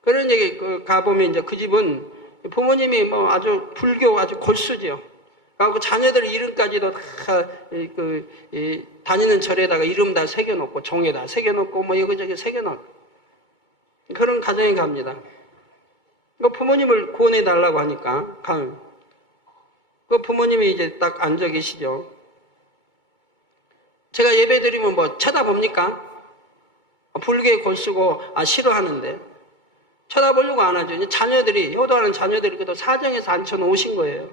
그런 얘기 가보면 이제 그 집은 부모님이 뭐 아주 불교 아주 골수지요. 그리고 자녀들 이름까지도 다 다니는 절에다가 이름 다 새겨놓고 종에다 새겨놓고 뭐 여기저기 새겨놓고 그런 가정에 갑니다. 부모님을 구원해 달라고 하니까 가면 그 부모님이 이제 딱 앉아 계시죠. 제가 예배 드리면 뭐 쳐다봅니까? 불교의 골수고 싫어하는데 쳐다보려고 안 하죠. 자녀들이 효도하는 자녀들이 그래도 사정에서 앉혀놓으신 거예요.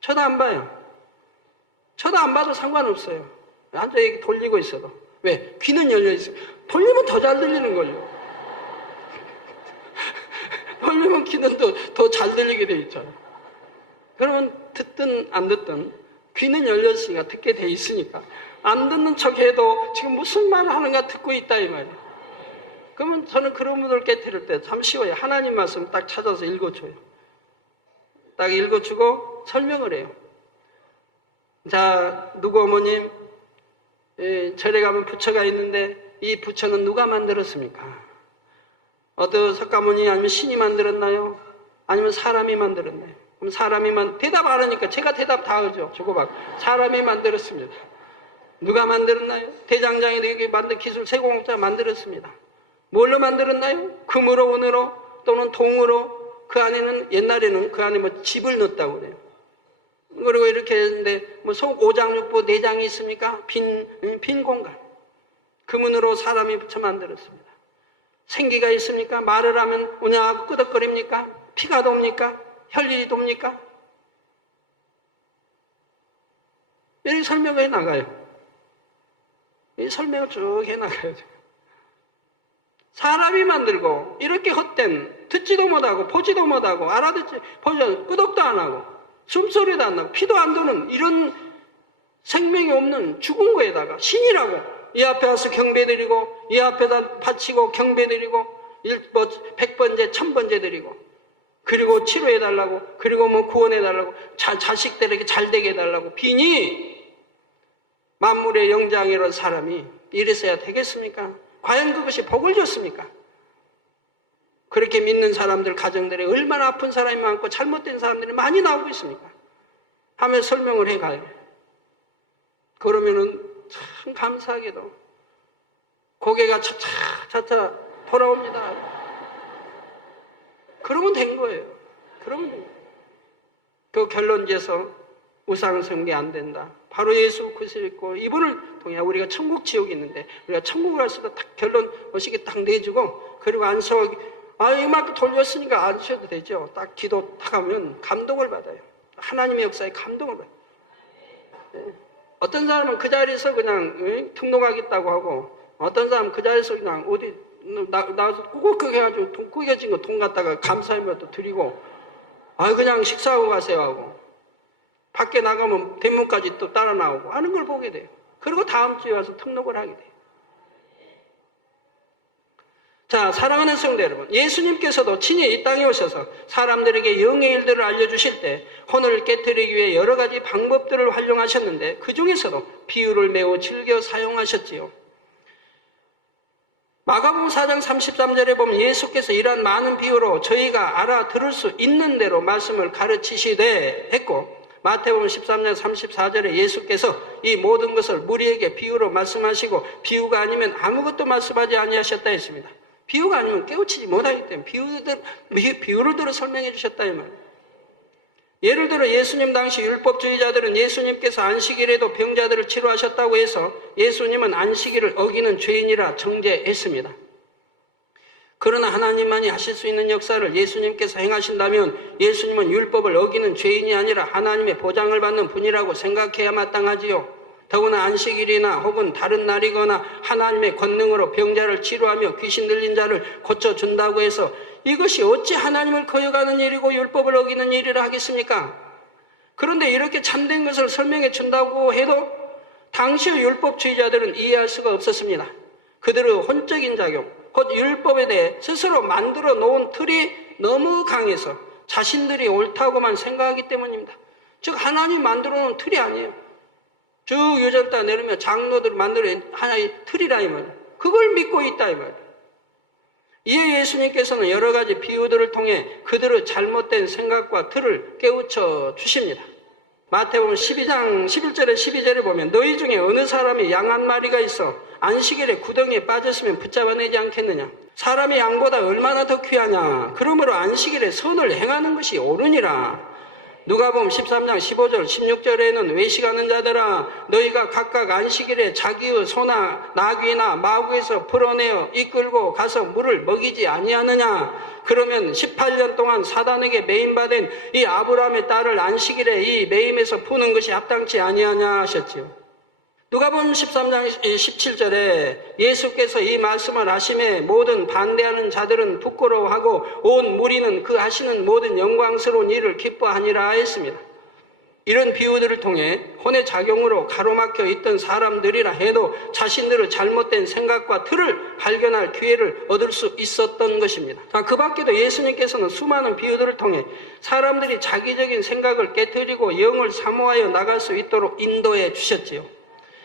쳐다 안 봐요. 쳐다 안 봐도 상관없어요. 앉아 이렇게 돌리고 있어도. 왜? 귀는 열려 있어요. 돌리면 더 잘 들리는 걸요. 돌리면 귀는 더 잘 들리게 돼 있잖아요. 그러면 듣든 안 듣든 귀는 열렸으니까 듣게 돼 있으니까 안 듣는 척 해도 지금 무슨 말을 하는가 듣고 있다 이 말이에요. 그러면 저는 그런 분들 깨트릴 때 참 쉬워요. 하나님 말씀 딱 찾아서 읽어줘요. 딱 읽어주고 설명을 해요. 자, 누구 어머님 절에 가면 부처가 있는데 이 부처는 누가 만들었습니까? 어떤 석가모니 아니면 신이 만들었나요? 아니면 사람이 만들었나요? 그럼 사람이 대답 안 하니까 제가 대답 다 하죠. 주고받고 사람이 만들었습니다. 누가 만들었나요? 대장장이 되게 만든 기술 세공업자가 만들었습니다. 뭘로 만들었나요? 금으로 은으로 또는 동으로. 그 안에는 옛날에는 그 안에 뭐 집을 넣었다고 그래요. 그리고 이렇게 했는데 뭐 속 오장육부 내장이 있습니까? 빈 공간. 금은으로 사람이 붙여 만들었습니다. 생기가 있습니까? 말을 하면 우냐하고 끄덕거립니까? 피가 돕니까? 혈일이 돕니까? 이렇게 설명을 해나가요. 이 설명을 쭉 해나가요. 사람이 만들고 이렇게 헛된 듣지도 못하고 보지도 못하고 보지도 끄덕도 안 하고 숨소리도 안 나고 피도 안 도는 이런 생명이 없는 죽은 거에다가 신이라고 이 앞에 와서 경배드리고 이 앞에다 바치고 경배드리고 100번째 1000번째 드리고 그리고 치료해달라고 그리고 뭐 구원해달라고 자식들에게 잘되게 해달라고 비니 만물의 영장이라는 사람이 이랬어야 되겠습니까? 과연 그것이 복을 줬습니까? 그렇게 믿는 사람들 가정들에 얼마나 아픈 사람이 많고 잘못된 사람들이 많이 나오고 있습니까? 하며 설명을 해가요. 그러면은 참 감사하게도 고개가 차차 돌아옵니다. 그러면 된 거예요. 그러면 된 거예요. 그 결론지에서 우상 숭배 안 된다. 바로 예수 그리스도를 믿고 이분을 통해 우리가 천국 지옥이 있는데 우리가 천국을 갈 수도 딱 결론 멋있게 딱 내주고 그리고 안수하고 이만큼 돌렸으니까 안수해도 되죠. 딱 기도 딱 하면 감동을 받아요. 하나님의 역사에 감동을 받아요. 네. 어떤 사람은 그 자리에서 그냥 등록하겠다고 하고 어떤 사람은 그 자리에서 그냥 어디 나와서 꾸벅하게 해가지고 돈 구겨진 거 돈 갖다가 감사하면도 드리고 그냥 식사하고 가세요 하고 밖에 나가면 대문까지 또 따라 나오고 하는 걸 보게 돼요. 그리고 다음 주에 와서 등록을 하게 돼요. 자, 사랑하는 성도 여러분, 예수님께서도 친히 이 땅에 오셔서 사람들에게 영의 일들을 알려주실 때 혼을 깨뜨리기 위해 여러 가지 방법들을 활용하셨는데 그 중에서도 비유를 매우 즐겨 사용하셨지요. 마가복음 4장 33절에 보면 예수께서 이러한 많은 비유로 저희가 알아들을 수 있는 대로 말씀을 가르치시되 했고, 마태복음 13장 34절에 예수께서 이 모든 것을 무리에게 비유로 말씀하시고 비유가 아니면 아무것도 말씀하지 아니하셨다 했습니다. 비유가 아니면 깨우치지 못하기 때문에 비유를 들어 설명해 주셨다 이 말이에요. 예를 들어 예수님 당시 율법주의자들은 예수님께서 안식일에도 병자들을 치료하셨다고 해서 예수님은 안식일을 어기는 죄인이라 정죄했습니다. 그러나 하나님만이 하실 수 있는 역사를 예수님께서 행하신다면 예수님은 율법을 어기는 죄인이 아니라 하나님의 보장을 받는 분이라고 생각해야 마땅하지요. 더구나 안식일이나 혹은 다른 날이거나 하나님의 권능으로 병자를 치료하며 귀신 들린 자를 고쳐준다고 해서 이것이 어찌 하나님을 거역하는 일이고 율법을 어기는 일이라 하겠습니까? 그런데 이렇게 참된 것을 설명해 준다고 해도 당시의 율법주의자들은 이해할 수가 없었습니다. 그들의 혼적인 작용, 곧 율법에 대해 스스로 만들어 놓은 틀이 너무 강해서 자신들이 옳다고만 생각하기 때문입니다. 즉 하나님 만들어 놓은 틀이 아니에요. 쭉 유전자 내리며 장로들 만들어 하나의 틀이라 이 말이에요. 그걸 믿고 있다 이 말이에요. 이에 예수님께서는 여러 가지 비유들을 통해 그들의 잘못된 생각과 틀을 깨우쳐 주십니다. 마태복음 12장 11절에 12절에 보면 너희 중에 어느 사람이 양 한 마리가 있어 안식일에 구덩이에 빠졌으면 붙잡아내지 않겠느냐. 사람이 양보다 얼마나 더 귀하냐. 그러므로 안식일에 선을 행하는 것이 옳으니라. 누가복음 13장 15절 16절에는 외식하는 자들아 너희가 각각 안식일에 자기의 소나 나귀나 마구에서 풀어내어 이끌고 가서 물을 먹이지 아니하느냐. 그러면 18년 동안 사단에게 매임받은 이 아브라함의 딸을 안식일에 이 매임에서 푸는 것이 합당치 아니하냐 하셨지요. 누가복음 13장 17절에 예수께서 이 말씀을 하심에 모든 반대하는 자들은 부끄러워하고 온 무리는 그 하시는 모든 영광스러운 일을 기뻐하니라 했습니다. 이런 비유들을 통해 혼의 작용으로 가로막혀 있던 사람들이라 해도 자신들의 잘못된 생각과 틀을 발견할 기회를 얻을 수 있었던 것입니다. 그 밖에도 예수님께서는 수많은 비유들을 통해 사람들이 자기적인 생각을 깨뜨리고 영을 사모하여 나갈 수 있도록 인도해 주셨지요.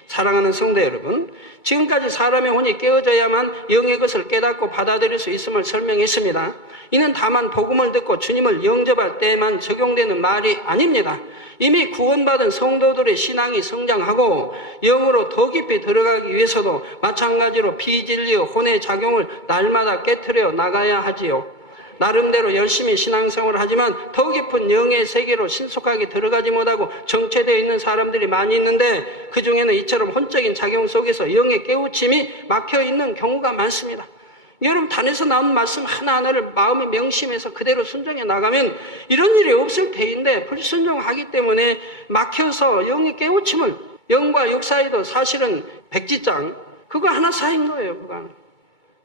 사랑하는 성도 여러분, 지금까지 사람의 혼이 깨어져야만 영의 것을 깨닫고 받아들일 수 있음을 설명했습니다. 이는 다만 복음을 듣고 주님을 영접할 때에만 적용되는 말이 아닙니다. 이미 구원받은 성도들의 신앙이 성장하고 영으로 더 깊이 들어가기 위해서도 마찬가지로 비진리의 혼의 작용을 날마다 깨트려 나가야 하지요. 나름대로 열심히 신앙생활을 하지만 더 깊은 영의 세계로 신속하게 들어가지 못하고 정체되어 있는 사람들이 많이 있는데 그 중에는 이처럼 혼적인 작용 속에서 영의 깨우침이 막혀있는 경우가 많습니다. 여러분 단에서 나온 말씀 하나하나를 마음에 명심해서 그대로 순종해 나가면 이런 일이 없을 테인데 불순종하기 때문에 막혀서 영의 깨우침을 영과 육 사이도 사실은 백지장 그거 하나 사이인 거예요. 그거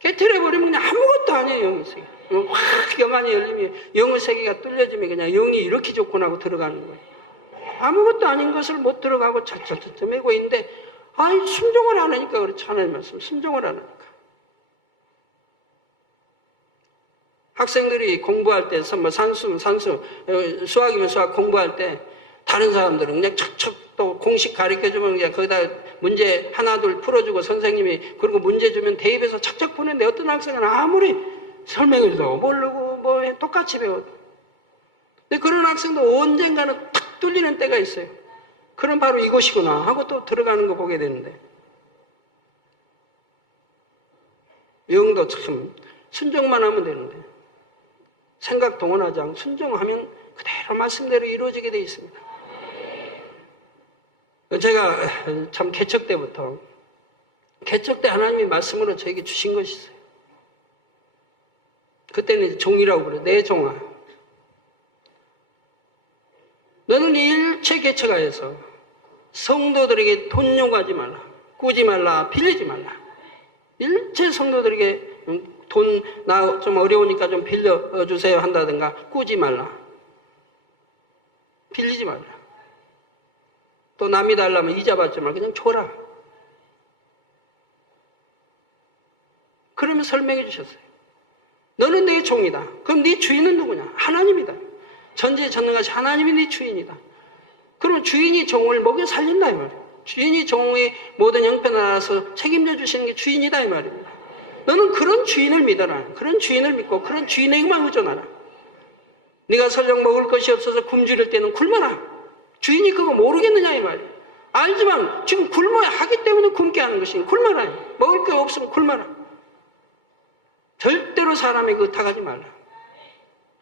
깨트려버리면 그냥 아무것도 아니에요. 영의 세계 확 영안이 열리면 영의 세계가 뚫려지면 그냥 영이 이렇게 좋구나 하고 들어가는 거예요. 아무것도 아닌 것을 못 들어가고 차차차차 매고 있는데 순종을 안 하니까 그렇지. 하나님 말씀 순종을 안 하니까. 학생들이 공부할 때 산수 수학이면 수학 공부할 때 다른 사람들은 그냥 척척 또 공식 가르쳐주면 그냥 거기다 문제 하나 둘 풀어주고 선생님이 그리고 문제 주면 대입해서 척척 푸는데 어떤 학생은 아무리 설명해도 모르고 똑같이 배워도. 근데 그런 학생도 언젠가는 탁 뚫리는 때가 있어요. 그럼 바로 이것이구나 하고 또 들어가는 거 보게 되는데 영도 참 순종만 하면 되는데 생각 동원하지 않고 순종하면 그대로 말씀대로 이루어지게 되어 있습니다. 제가 참 개척 때 하나님이 말씀으로 저에게 주신 것이 있어요. 그때는 종이라고 그래요. 내 종아. 너는 일체 개척하여서 성도들에게 돈 요구하지 말라. 꾸지 말라. 빌리지 말라. 일체 성도들에게 돈, 나 좀 어려우니까 좀 빌려주세요 한다든가 꾸지 말라. 빌리지 말라. 또 남이 달라면 이자 받지 말고 그냥 줘라. 그러면 설명해 주셨어요. 너는 내 종이다. 그럼 네 주인은 누구냐? 하나님이다. 전지에 전능하신 하나님이 네 주인이다. 그럼 주인이 종을 먹여 살린다 이 말이에요. 주인이 종의 모든 형편을 알아서 책임져 주시는 게 주인이다 이 말입니다. 너는 그런 주인을 믿어라. 그런 주인을 믿고 그런 주인에게만 의존하라. 네가 설령 먹을 것이 없어서 굶주릴 때는 굶어라. 주인이 그거 모르겠느냐 이 말이에요. 알지만 지금 굶어야 하기 때문에 굶게 하는 것이니 굶어라. 먹을 게 없으면 굶어라. 절대로 사람에게 의탁하지 말라.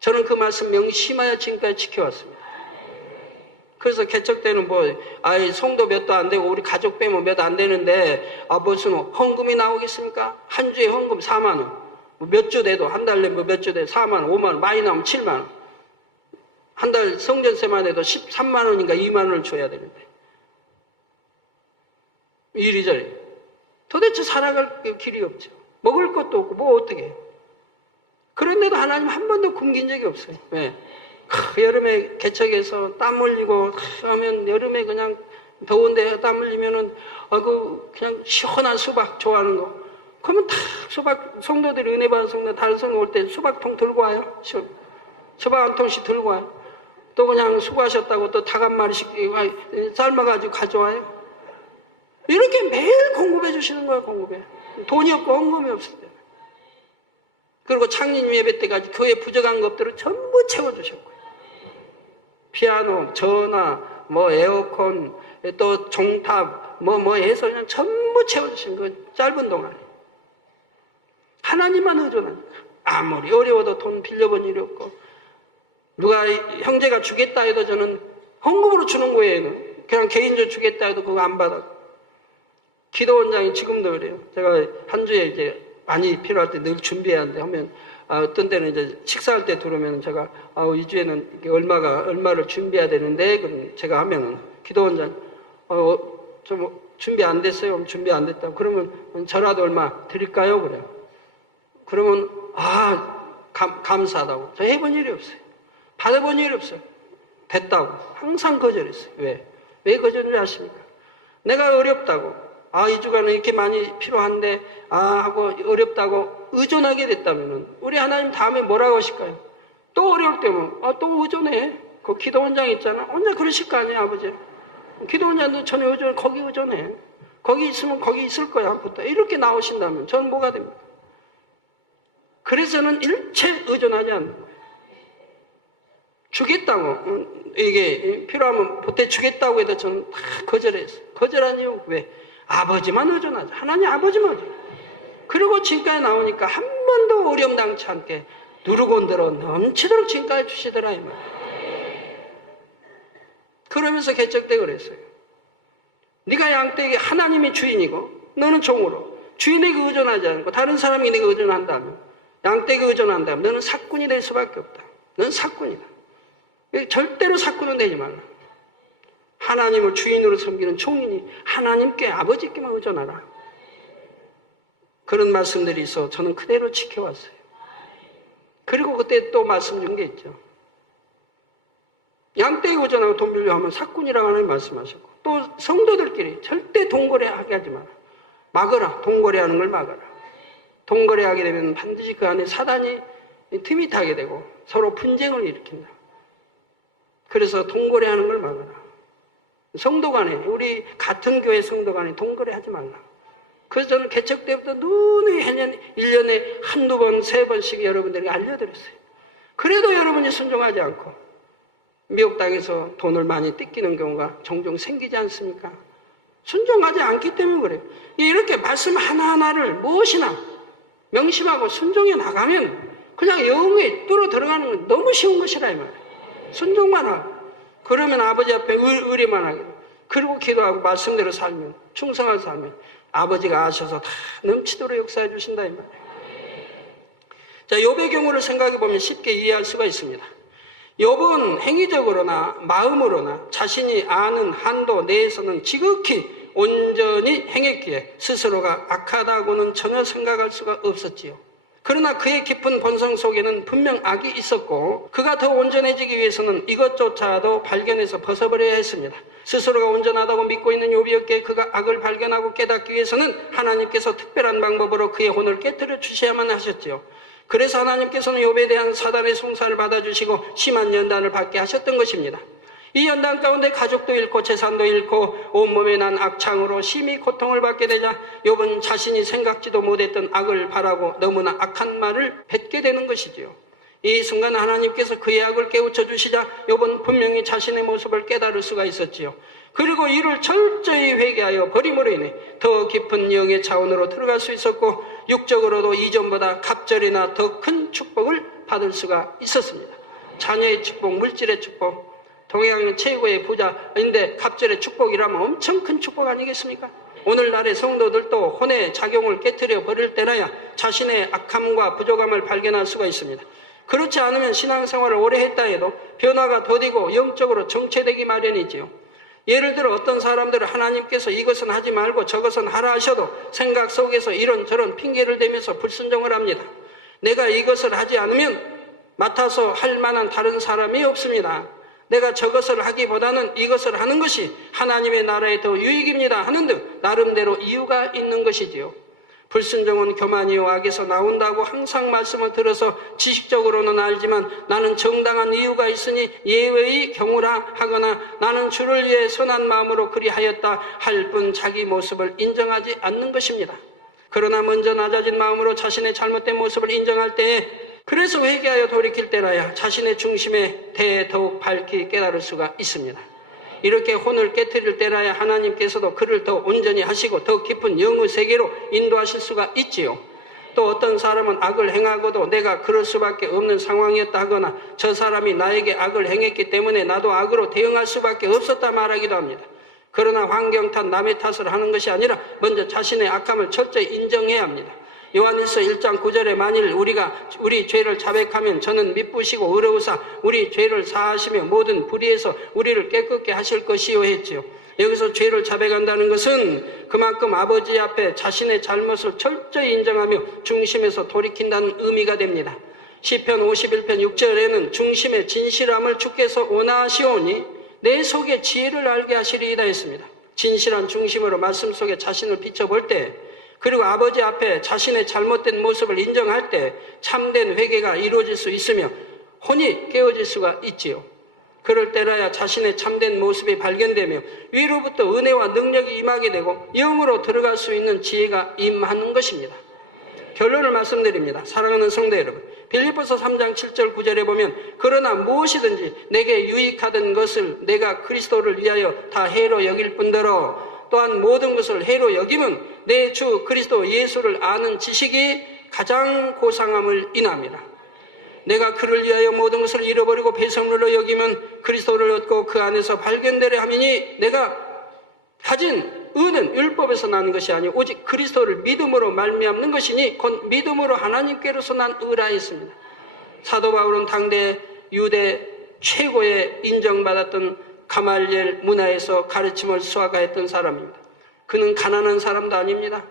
저는 그 말씀 명심하여 지금까지 지켜왔습니다. 그래서 개척 때는 성도 몇도 안 되고 우리 가족 빼면 몇 안 되는데 무슨 헌금이 나오겠습니까? 한 주에 헌금 4만 원. 몇 주 돼도 한 달 내면 몇 주 돼도 4만 원, 5만 원, 많이 나오면 7만 원. 한 달 성전세만 해도 13만 원인가 2만 원을 줘야 되는데. 이리저리. 도대체 살아갈 길이 없죠. 먹을 것도 없고 뭐 어떻게 해요. 그런데도 하나님 한 번도 굶긴 적이 없어요. 왜? 여름에 개척해서 땀 흘리고 하면 여름에 그냥 더운데 땀 흘리면은 그냥 시원한 수박 좋아하는 거. 그러면 다 수박 성도들이 은혜 받은 성도 다른 성도 올 때 수박통 들고 와요. 수박 한 통씩 들고 와요. 또 그냥 수고하셨다고 또 닭 한 마리씩 삶아가지고 가져와요. 이렇게 매일 공급해 주시는 거예요. 공급해. 돈이 없고 헌금이 없을 때. 그리고 창립 예배 때까지 교회 부족한 것들을 전부 채워주셨고요. 피아노, 전화, 에어컨, 또 종탑, 해서 그냥 전부 채워주신 그 짧은 동안에. 하나님만 의존하니까. 아무리 어려워도 돈 빌려본 일이 없고, 누가 형제가 주겠다 해도 저는 헌금으로 주는 거예요. 그냥 개인적으로 주겠다 해도 그거 안 받아. 기도원장이 지금도 그래요. 제가 한 주에 이제 많이 필요할 때 늘 준비해야 하는데 하면 어떤 때는 이제 식사할 때 들으면 제가 이 주에는 얼마를 준비해야 되는데 그럼 제가 하면은 기도원장 좀 준비 안 됐어요. 그럼 준비 안 됐다고 그러면 저라도 얼마 드릴까요? 그래요. 그러면 감사하다고. 저 해본 일이 없어요. 받아본 일이 없어요. 됐다고 항상 거절했어요. 왜 거절을 하십니까? 내가 어렵다고. 이 주간은 이렇게 많이 필요한데, 하고 어렵다고 의존하게 됐다면은, 우리 하나님 다음에 뭐라고 하실까요? 또 어려울 때면, 또 의존해. 그 기도원장 있잖아. 혼자 그러실 거 아니야, 아버지. 기도원장도 전혀 거기 의존해. 거기 있으면 거기 있을 거야, 부터. 이렇게 나오신다면, 저는 뭐가 됩니까? 그래서 저는 일체 의존하지 않는 거예요. 주겠다고, 이게 필요하면 보태주겠다고 해도 저는 다 거절했어요. 거절한 이유, 왜? 아버지만 의존하자. 하나님 아버지만 의존. 그리고 지금까지 나오니까 한 번도 어려움당치 않게 누르고 들어 넘치도록 지금까지 주시더라 이 말이에요. 그러면서 개척 때 그랬어요. 네가 양떼에게 하나님이 주인이고 너는 종으로 주인에게 의존하지 않고 다른 사람이 네가 의존한다면 양떼에게 의존한다면 너는 사꾼이 될 수밖에 없다. 너는 사꾼이다. 절대로 사꾼은 되지 말라. 하나님을 주인으로 섬기는 종이니 하나님께 아버지께만 의존하라. 그런 말씀들이 있어 저는 그대로 지켜왔어요. 그리고 그때 또 말씀 준 게 있죠. 양떼에 의존하고 돈 빌려 하면 사꾼이라고 하나님 말씀하셨고 또 성도들끼리 절대 돈거래하게 하지 마라. 막으라. 돈거래하는 걸 막아라. 돈거래하게 되면 반드시 그 안에 사단이 틈이 타게 되고 서로 분쟁을 일으킨다. 그래서 돈거래하는 걸 막아라. 성도 간에, 우리 같은 교회 성도 간에 돈거래 하지 말라. 그래서 저는 개척 때부터 누누이 1년에 한두 번, 세 번씩 여러분들에게 알려드렸어요. 그래도 여러분이 순종하지 않고 미국 땅에서 돈을 많이 뜯기는 경우가 종종 생기지 않습니까? 순종하지 않기 때문에 그래요. 이렇게 말씀 하나하나를 무엇이나 명심하고 순종해 나가면 그냥 영에 뚫어 들어가는 건 너무 쉬운 것이라 이 말이에요. 순종만 하고. 그러면 아버지 앞에 의뢰만 하게. 그리고 기도하고 말씀대로 살면, 충성하게 살면 아버지가 아셔서 다 넘치도록 역사해 주신다 이 말이에요. 자, 욥의 경우를 생각해 보면 쉽게 이해할 수가 있습니다. 욥은 행위적으로나 마음으로나 자신이 아는 한도 내에서는 지극히 온전히 행했기에 스스로가 악하다고는 전혀 생각할 수가 없었지요. 그러나 그의 깊은 본성 속에는 분명 악이 있었고 그가 더 온전해지기 위해서는 이것조차도 발견해서 벗어버려야 했습니다. 스스로가 온전하다고 믿고 있는 욥이었기에 그가 악을 발견하고 깨닫기 위해서는 하나님께서 특별한 방법으로 그의 혼을 깨뜨려 주셔야만 하셨지요. 그래서 하나님께서는 욥에 대한 사단의 송사를 받아주시고 심한 연단을 받게 하셨던 것입니다. 이 연단 가운데 가족도 잃고 재산도 잃고 온몸에 난 악창으로 심히 고통을 받게 되자 욥은 자신이 생각지도 못했던 악을 바라고 너무나 악한 말을 뱉게 되는 것이지요. 이 순간 하나님께서 그의 악을 깨우쳐 주시자 욥은 분명히 자신의 모습을 깨달을 수가 있었지요. 그리고 이를 철저히 회개하여 버림으로 인해 더 깊은 영의 차원으로 들어갈 수 있었고 육적으로도 이전보다 갑절이나 더 큰 축복을 받을 수가 있었습니다. 자녀의 축복, 물질의 축복, 동양 최고의 부자인데 갑절의 축복이라면 엄청 큰 축복 아니겠습니까? 오늘날의 성도들도 혼의 작용을 깨트려 버릴 때라야 자신의 악함과 부족함을 발견할 수가 있습니다. 그렇지 않으면 신앙생활을 오래 했다 해도 변화가 더디고 영적으로 정체되기 마련이지요. 예를 들어 어떤 사람들은 하나님께서 이것은 하지 말고 저것은 하라 하셔도 생각 속에서 이런저런 핑계를 대면서 불순종을 합니다. 내가 이것을 하지 않으면 맡아서 할 만한 다른 사람이 없습니다. 내가 저것을 하기보다는 이것을 하는 것이 하나님의 나라에 더 유익입니다 하는 등 나름대로 이유가 있는 것이지요. 불순종은 교만이요 악에서 나온다고 항상 말씀을 들어서 지식적으로는 알지만 나는 정당한 이유가 있으니 예외의 경우라 하거나 나는 주를 위해 선한 마음으로 그리하였다 할 뿐 자기 모습을 인정하지 않는 것입니다. 그러나 먼저 낮아진 마음으로 자신의 잘못된 모습을 인정할 때에 그래서 회개하여 돌이킬 때라야 자신의 중심에 대해 더욱 밝히 깨달을 수가 있습니다. 이렇게 혼을 깨트릴 때라야 하나님께서도 그를 더 온전히 하시고 더 깊은 영의 세계로 인도하실 수가 있지요. 또 어떤 사람은 악을 행하고도 내가 그럴 수밖에 없는 상황이었다 하거나 저 사람이 나에게 악을 행했기 때문에 나도 악으로 대응할 수밖에 없었다 말하기도 합니다. 그러나 환경 탓 남의 탓을 하는 것이 아니라 먼저 자신의 악함을 철저히 인정해야 합니다. 요한일서 1장 9절에 만일 우리가 우리 죄를 자백하면 저는 미쁘시고 의로우사 우리 죄를 사하시며 모든 불의에서 우리를 깨끗게 하실 것이요 했지요. 여기서 죄를 자백한다는 것은 그만큼 아버지 앞에 자신의 잘못을 철저히 인정하며 중심에서 돌이킨다는 의미가 됩니다. 시편 51편 6절에는 중심의 진실함을 주께서 원하시오니 내 속에 지혜를 알게 하시리이다 했습니다. 진실한 중심으로 말씀 속에 자신을 비춰볼 때 그리고 아버지 앞에 자신의 잘못된 모습을 인정할 때 참된 회개가 이루어질 수 있으며 혼이 깨어질 수가 있지요. 그럴 때라야 자신의 참된 모습이 발견되며 위로부터 은혜와 능력이 임하게 되고 영으로 들어갈 수 있는 지혜가 임하는 것입니다. 결론을 말씀드립니다. 사랑하는 성도 여러분, 빌립보서 3장 7절 9절에 보면 그러나 무엇이든지 내게 유익하던 것을 내가 그리스도를 위하여 다 해로 여길 뿐더러 또한 모든 것을 해로 여김은 내 주 그리스도 예수를 아는 지식이 가장 고상함을 인함이라. 내가 그를 위하여 모든 것을 잃어버리고 배설물로 여기면 그리스도를 얻고 그 안에서 발견되려 함이니 내가 가진 의는 율법에서 난 것이 아니오 오직 그리스도를 믿음으로 말미암는 것이니 곧 믿음으로 하나님께로서 난 의라 했습니다. 사도 바울은 당대 유대 최고의 인정받았던 가말리엘 문화에서 가르침을 수학하였던 사람입니다. 그는 가난한 사람도 아닙니다.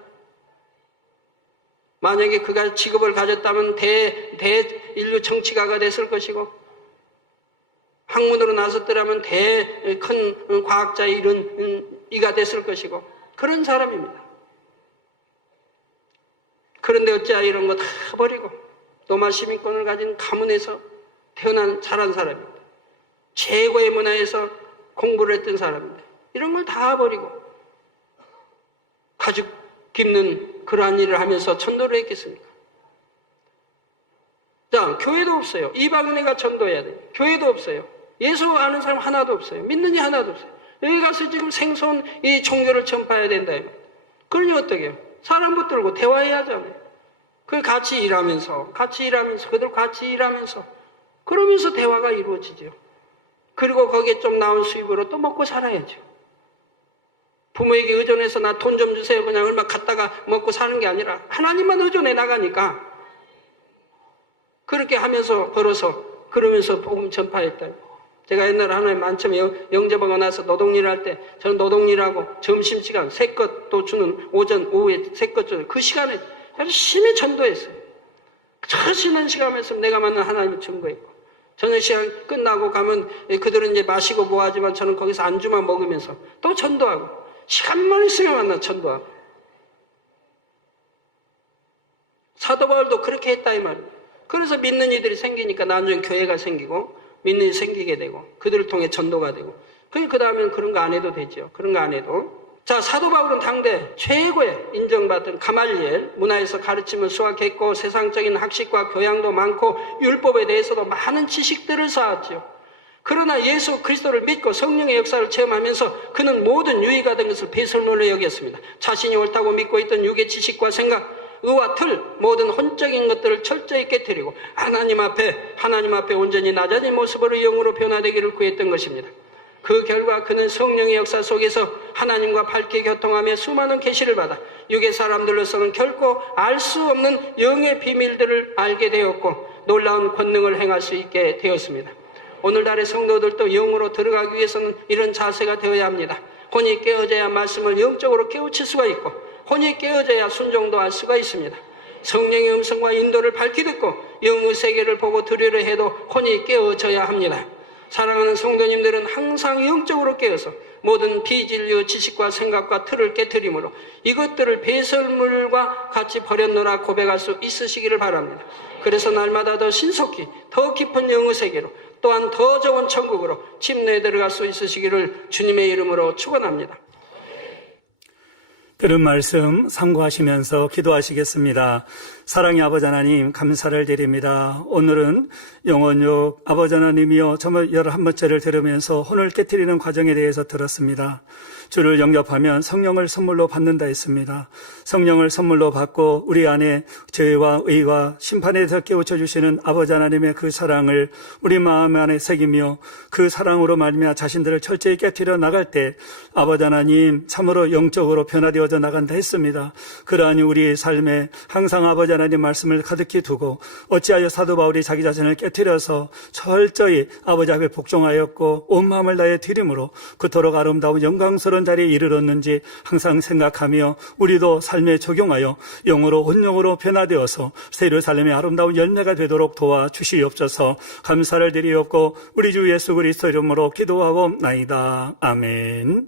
만약에 그가 직업을 가졌다면 대인류 정치가가 됐을 것이고 학문으로 나섰더라면 큰 과학자의 이런 이가 됐을 것이고 그런 사람입니다. 그런데 어찌하여 이런 거 다 버리고 노마 시민권을 가진 가문에서 자란 사람입니다. 최고의 문화에서 공부를 했던 사람인데 이런 걸 다 버리고 가죽 깁는 그러한 일을 하면서 전도를 했겠습니까? 자, 교회도 없어요. 이방인회가 전도해야 돼요. 교회도 없어요. 예수 아는 사람 하나도 없어요. 믿는 이 하나도 없어요. 여기 가서 지금 생소한 이 종교를 전파해야 된다. 그러니 어떻게 해요? 사람 붙들고 대화해야 하잖아요. 그 같이 일하면서 그들 같이 일하면서 그러면서 대화가 이루어지죠. 그리고 거기에 좀 나온 수입으로 또 먹고 살아야죠. 부모에게 의존해서 나 돈 좀 주세요. 그냥 얼마 갖다가 먹고 사는 게 아니라 하나님만 의존해 나가니까 그렇게 하면서 벌어서 그러면서 복음 전파했다. 제가 옛날에 하나님 만점에 영접하고 나서 노동일 할 때 저는 노동일하고 점심시간 새것도 주는 오전 오후에 새것 주는 그 시간에 열심히 전도했어요. 저 쉬는 시간에서 내가 만난 하나님을 증거했고 저녁 시간 끝나고 가면 그들은 이제 마시고 뭐하지만 저는 거기서 안주만 먹으면서 또 전도하고 시간만 있으면 만나 전도하고 사도 바울도 그렇게 했다 이 말이에요. 그래서 믿는 이들이 생기니까 나중에 교회가 생기고 믿는 일이 생기게 되고 그들을 통해 전도가 되고 그 다음에는 그런 거 안 해도 되죠. 그런 거 안 해도. 자, 사도 바울은 당대 최고의 인정받은 가말리엘 문화에서 가르침을 수학했고 세상적인 학식과 교양도 많고 율법에 대해서도 많은 지식들을 쌓았죠. 그러나 예수 그리스도를 믿고 성령의 역사를 체험하면서 그는 모든 유익가 된 것을 배설물로 여겼습니다. 자신이 옳다고 믿고 있던 육의 지식과 생각, 의와 틀, 모든 혼적인 것들을 철저히 깨뜨리고 하나님 앞에 온전히 낮아진 모습으로 영으로 변화되기를 구했던 것입니다. 그 결과 그는 성령의 역사 속에서 하나님과 밝게 교통하며 수많은 계시를 받아 육의 사람들로서는 결코 알 수 없는 영의 비밀들을 알게 되었고 놀라운 권능을 행할 수 있게 되었습니다. 오늘날의 성도들도 영으로 들어가기 위해서는 이런 자세가 되어야 합니다. 혼이 깨어져야 말씀을 영적으로 깨우칠 수가 있고 혼이 깨어져야 순종도 할 수가 있습니다. 성령의 음성과 인도를 밝히 듣고 영의 세계를 보고 들으려 해도 혼이 깨어져야 합니다. 사랑하는 성도님들은 항상 영적으로 깨어서 모든 비진리의 지식과 생각과 틀을 깨트림으로 이것들을 배설물과 같이 버렸노라 고백할 수 있으시기를 바랍니다. 그래서 날마다 더 신속히 더 깊은 영의 세계로 또한 더 좋은 천국으로 침례에 들어갈 수 있으시기를 주님의 이름으로 축원합니다. 들은 말씀 참고하시면서 기도하시겠습니다. 사랑의 아버지 하나님 감사를 드립니다. 오늘은 영혼육 아버지 하나님이여 정말 11번째를 들으면서 혼을 깨트리는 과정에 대해서 들었습니다. 주를 영접하면 성령을 선물로 받는다 했습니다. 성령을 선물로 받고 우리 안에 죄와 의와 심판에 대해서 깨우쳐 주시는 아버지 하나님의 그 사랑을 우리 마음 안에 새기며 그 사랑으로 말미암아 자신들을 철저히 깨트려 나갈 때 아버지 하나님 참으로 영적으로 변화되어져 나간다 했습니다. 그러하니 우리 삶에 항상 아버지 하나님 말씀을 가득히 두고 어찌하여 사도 바울이 자기 자신을 깨트려서 철저히 아버지 앞에 복종하였고 온 마음을 다해 드림으로 그토록 아름다운 영광스러운 자리에 이르렀는지 항상 생각하며 우리도 삶에 적용하여 영으로 온영으로 변화되어서 새로 삶의 아름다운 열매가 되도록 도와주시옵소서. 감사를 드리옵고 우리 주 예수 그리스도 이름으로 기도하고 나이다. 아멘.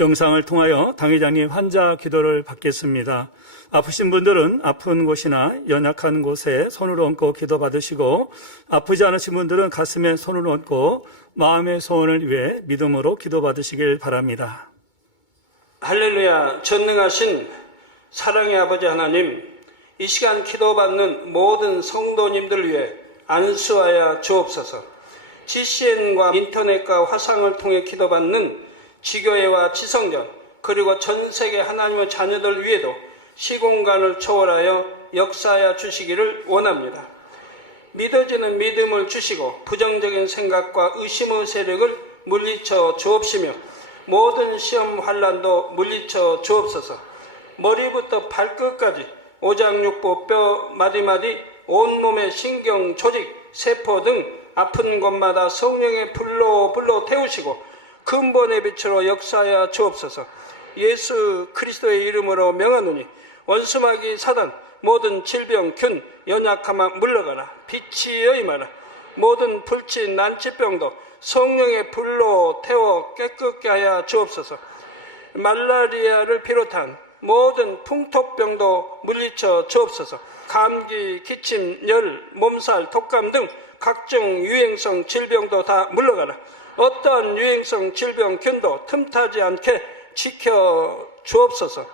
영상을 통하여 당회장님 환자 기도를 받겠습니다. 아프신 분들은 아픈 곳이나 연약한 곳에 손을 얹고 기도 받으시고 아프지 않으신 분들은 가슴에 손을 얹고 마음의 소원을 위해 믿음으로 기도 받으시길 바랍니다. 할렐루야. 전능하신 사랑의 아버지 하나님, 이 시간 기도받는 모든 성도님들 위해 안수하여 주옵소서. GCN과 인터넷과 화상을 통해 기도받는 지교회와 지성전 그리고 전 세계 하나님의 자녀들 위에도 시공간을 초월하여 역사하여 주시기를 원합니다. 믿어지는 믿음을 주시고 부정적인 생각과 의심의 세력을 물리쳐 주옵시며 모든 시험 환난도 물리쳐 주옵소서. 머리부터 발끝까지 오장육부 뼈 마디마디 온몸의 신경 조직 세포 등 아픈 곳마다 성령의 불로 태우시고 근본의 빛으로 역사하여 주옵소서. 예수 그리스도의 이름으로 명하노니 원수마귀 사단 모든 질병 균 연약함아 물러가라. 빛이여 임하라. 모든 불치 난치병도 성령의 불로 태워 깨끗게 하여 주옵소서. 말라리아를 비롯한 모든 풍토병도 물리쳐 주옵소서. 감기, 기침, 열, 몸살, 독감 등 각종 유행성 질병도 다 물러가라. 어떠한 유행성 질병 균도 틈타지 않게 지켜 주옵소서.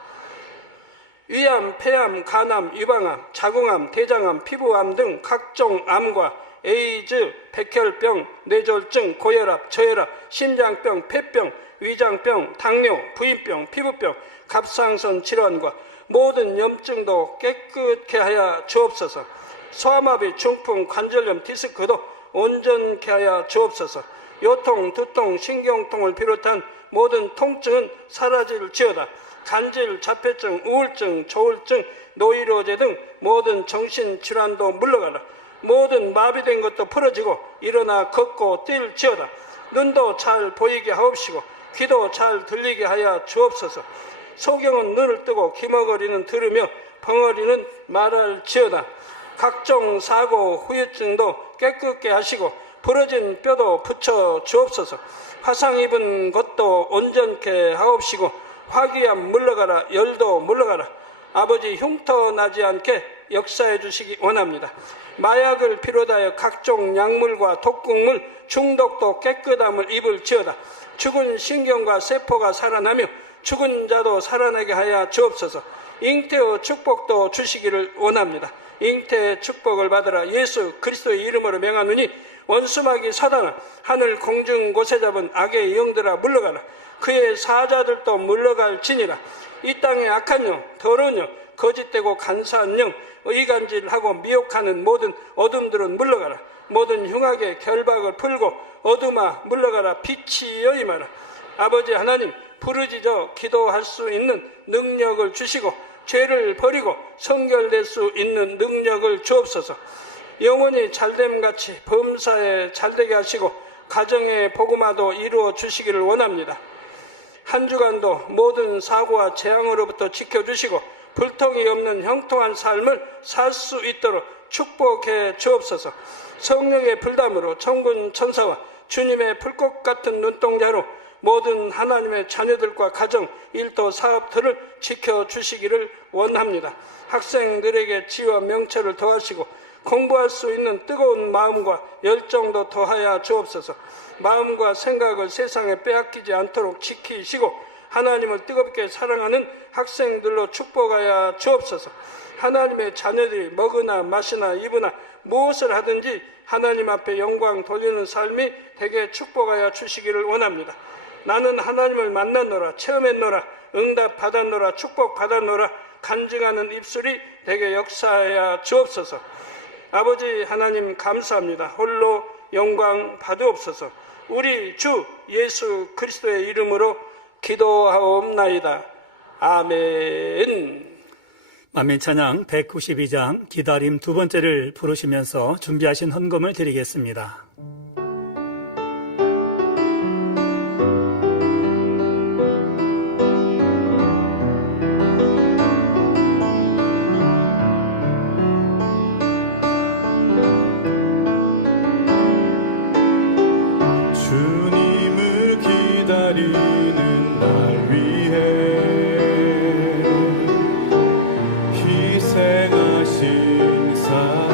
위암, 폐암, 간암, 유방암, 자궁암, 대장암, 피부암 등 각종 암과 에이즈, 백혈병, 뇌졸중, 고혈압, 저혈압, 심장병, 폐병, 위장병, 당뇨, 부인병, 피부병, 갑상선 질환과 모든 염증도 깨끗게 하여 주옵소서. 소아마비, 중풍, 관절염, 디스크도 온전케 하여 주옵소서. 요통, 두통, 신경통을 비롯한 모든 통증은 사라질지어다. 간질, 자폐증, 우울증, 조울증, 노이로제 등 모든 정신질환도 물러가라. 모든 마비된 것도 풀어지고 일어나 걷고 뛸지어다. 눈도 잘 보이게 하옵시고 귀도 잘 들리게 하여 주옵소서. 소경은 눈을 뜨고 기머거리는 들으며 벙어리는 말할지어다. 각종 사고 후유증도 깨끗게 하시고 부러진 뼈도 붙여 주옵소서. 화상 입은 것도 온전케 하옵시고 화기암 물러가라. 열도 물러가라. 아버지 흉터 나지 않게 역사해 주시기 원합니다. 마약을 비롯하여 각종 약물과 독극물 중독도 깨끗함을 입을지어다. 죽은 신경과 세포가 살아나며 죽은 자도 살아나게 하여 주옵소서. 잉태의 축복도 주시기를 원합니다. 잉태의 축복을 받으라. 예수 그리스도의 이름으로 명하노니 원수마귀 사단아, 하늘 공중 곳에 잡은 악의 영들아 물러가라. 그의 사자들도 물러갈지니라. 이 땅의 악한 영, 더러운 영, 거짓되고 간사한 영, 의간질하고 미혹하는 모든 어둠들은 물러가라. 모든 흉악의 결박을 풀고 어둠아 물러가라. 빛이 여임하라. 아버지 하나님, 부르짖어 기도할 수 있는 능력을 주시고 죄를 버리고 성결될 수 있는 능력을 주옵소서. 영원히 잘됨같이 범사에 잘되게 하시고 가정의 복음화도 이루어 주시기를 원합니다. 한 주간도 모든 사고와 재앙으로부터 지켜주시고 불통이 없는 형통한 삶을 살 수 있도록 축복해 주옵소서. 성령의 불담으로 천군 천사와 주님의 불꽃 같은 눈동자로 모든 하나님의 자녀들과 가정, 일도, 사업들을 지켜주시기를 원합니다. 학생들에게 지혜와 명철을 더하시고 공부할 수 있는 뜨거운 마음과 열정도 더하여 주옵소서. 마음과 생각을 세상에 빼앗기지 않도록 지키시고 하나님을 뜨겁게 사랑하는 학생들로 축복하여 주옵소서. 하나님의 자녀들이 먹으나 마시나 입으나 무엇을 하든지 하나님 앞에 영광 돌리는 삶이 되게 축복하여 주시기를 원합니다. 나는 하나님을 만났노라, 체험했노라, 응답 받았노라, 축복 받았노라 간증하는 입술이 되게 역사하여 주옵소서. 아버지 하나님 감사합니다. 홀로 영광 받으옵소서. 우리 주 예수 그리스도의 이름으로 기도하옵나이다. 아멘. 만민 찬양 192장 기다림 두 번째를 부르시면서 준비하신 헌금을 드리겠습니다. 주님을 기다리는 날 위해 희생하신 사랑,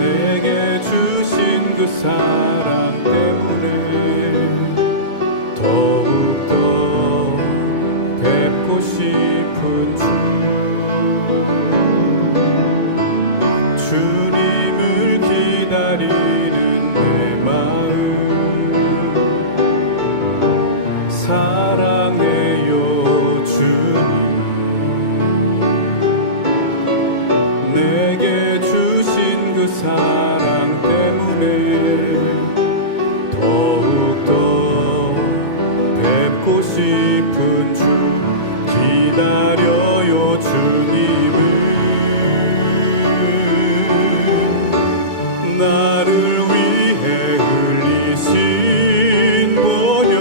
내게 주신 그 사랑 때문에 더욱더 뵙고 싶은 주님을 기다리는 내 마음 사랑해요. 주님 내게 주신 그 사랑 때문에 더욱더 뵙고 싶은 주 기다려요. 주님을 나를 위해 흘리신 보혈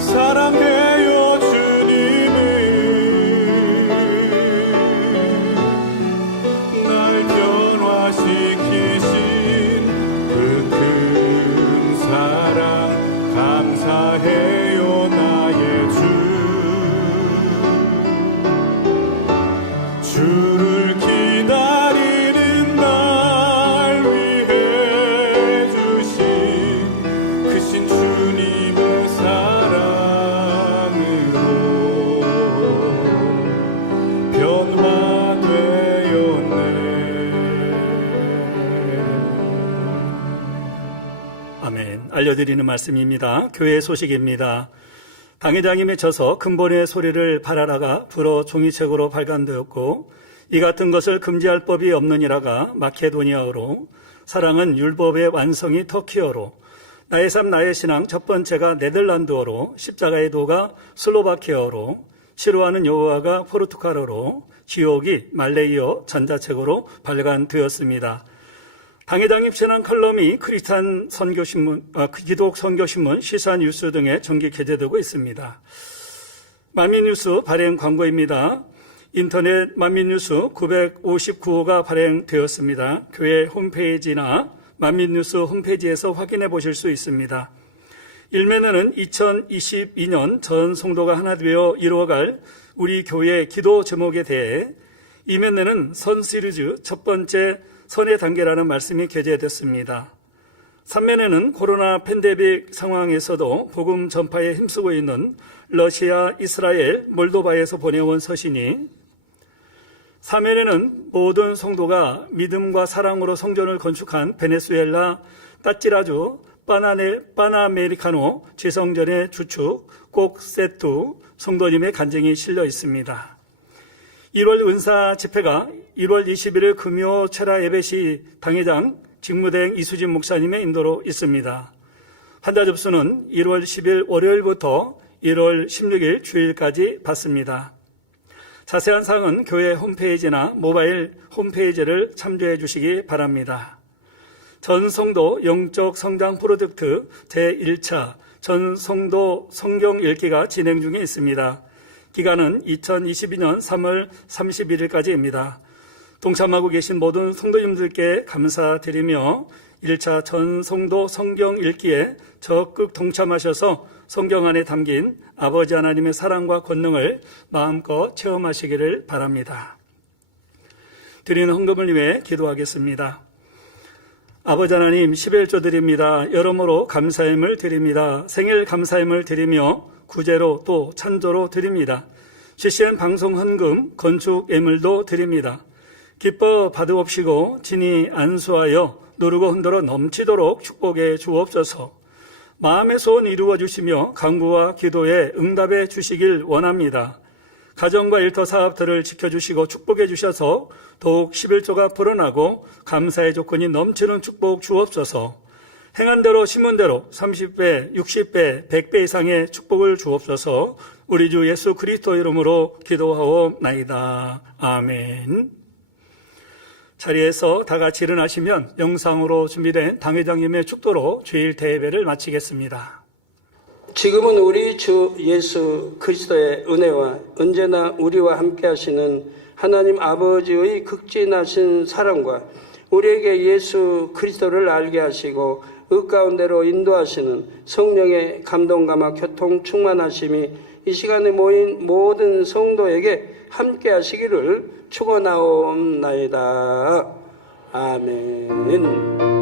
사랑해요. 주님을 날 변화시키신 그 큰 사랑 감사해요. 나의 주를 기다리는 날 위해 주신 크신 주님의 사랑으로 변화되었네. 아멘. 알려드리는 말씀입니다. 교회 소식입니다. 당회장님에 져서 근본의 소리를 발하라가 불어 종이책으로 발간되었고 이 같은 것을 금지할 법이 없느니라가 마케도니아어로, 사랑은 율법의 완성이 터키어로, 나의 삶 나의 신앙 첫 번째가 네덜란드어로, 십자가의 도가 슬로바키아어로, 싫어하는 여호와가 포르투갈어로, 지옥이 말레이어 전자책으로 발간되었습니다. 당회장 입신한 칼럼이 크리스찬 선교신문, 기독 선교신문, 시사뉴스 등에 정기 게재되고 있습니다. 만민뉴스 발행 광고입니다. 인터넷 만민뉴스 959호가 발행되었습니다. 교회 홈페이지나 만민뉴스 홈페이지에서 확인해 보실 수 있습니다. 1면에는 2022년 전 성도가 하나 되어 이루어갈 우리 교회 기도 제목에 대해, 2면에는 선 시리즈 첫 번째 선의 단계라는 말씀이 게재됐습니다. 3면에는 코로나 팬데믹 상황에서도 복음 전파에 힘쓰고 있는 러시아, 이스라엘, 몰도바에서 보내온 서신이, 4면에는 모든 성도가 믿음과 사랑으로 성전을 건축한 베네수엘라 따찌라주 파나메리카노 지성전의 주축 꼭세투 성도님의 간증이 실려 있습니다. 1월 은사 집회가 1월 21일 금요 체라 예배시 당회장 직무대행 이수진 목사님의 인도로 있습니다. 환자 접수는 1월 10일 월요일부터 1월 16일 주일까지 받습니다. 자세한 사항은 교회 홈페이지나 모바일 홈페이지를 참조해 주시기 바랍니다. 전성도 영적 성장 프로젝트 제1차 전성도 성경 읽기가 진행 중에 있습니다. 기간은 2022년 3월 31일까지입니다. 동참하고 계신 모든 성도님들께 감사드리며 1차 전성도 성경 읽기에 적극 동참하셔서 성경 안에 담긴 아버지 하나님의 사랑과 권능을 마음껏 체험하시기를 바랍니다. 드리는 헌금을 위해 기도하겠습니다. 아버지 하나님, 11조 드립니다. 여러모로 감사함을 드립니다. 생일 감사함을 드리며 구제로 또 찬조로 드립니다. CCN 방송 헌금, 건축 예물도 드립니다. 기뻐 받으옵시고 진히 안수하여 누르고 흔들어 넘치도록 축복해 주옵소서. 마음의 소원 이루어 주시며 간구와 기도에 응답해 주시길 원합니다. 가정과 일터 사업들을 지켜주시고 축복해 주셔서 더욱 11조가 불어나고 감사의 조건이 넘치는 축복 주옵소서. 행한 대로 심은 대로 30배, 60배, 100배 이상의 축복을 주옵소서. 우리 주 예수 그리스도 이름으로 기도하옵나이다. 아멘. 자리에서 다 같이 일어나시면 영상으로 준비된 당회장님의 축도로 주일 대예배를 마치겠습니다. 지금은 우리 주 예수 그리스도의 은혜와 언제나 우리와 함께 하시는 하나님 아버지의 극진하신 사랑과 우리에게 예수 그리스도를 알게 하시고 그 가운데로 인도하시는 성령의 감동감화 교통 충만하심이 이 시간에 모인 모든 성도에게 함께 하시기를 축원하옵나이다. 아멘.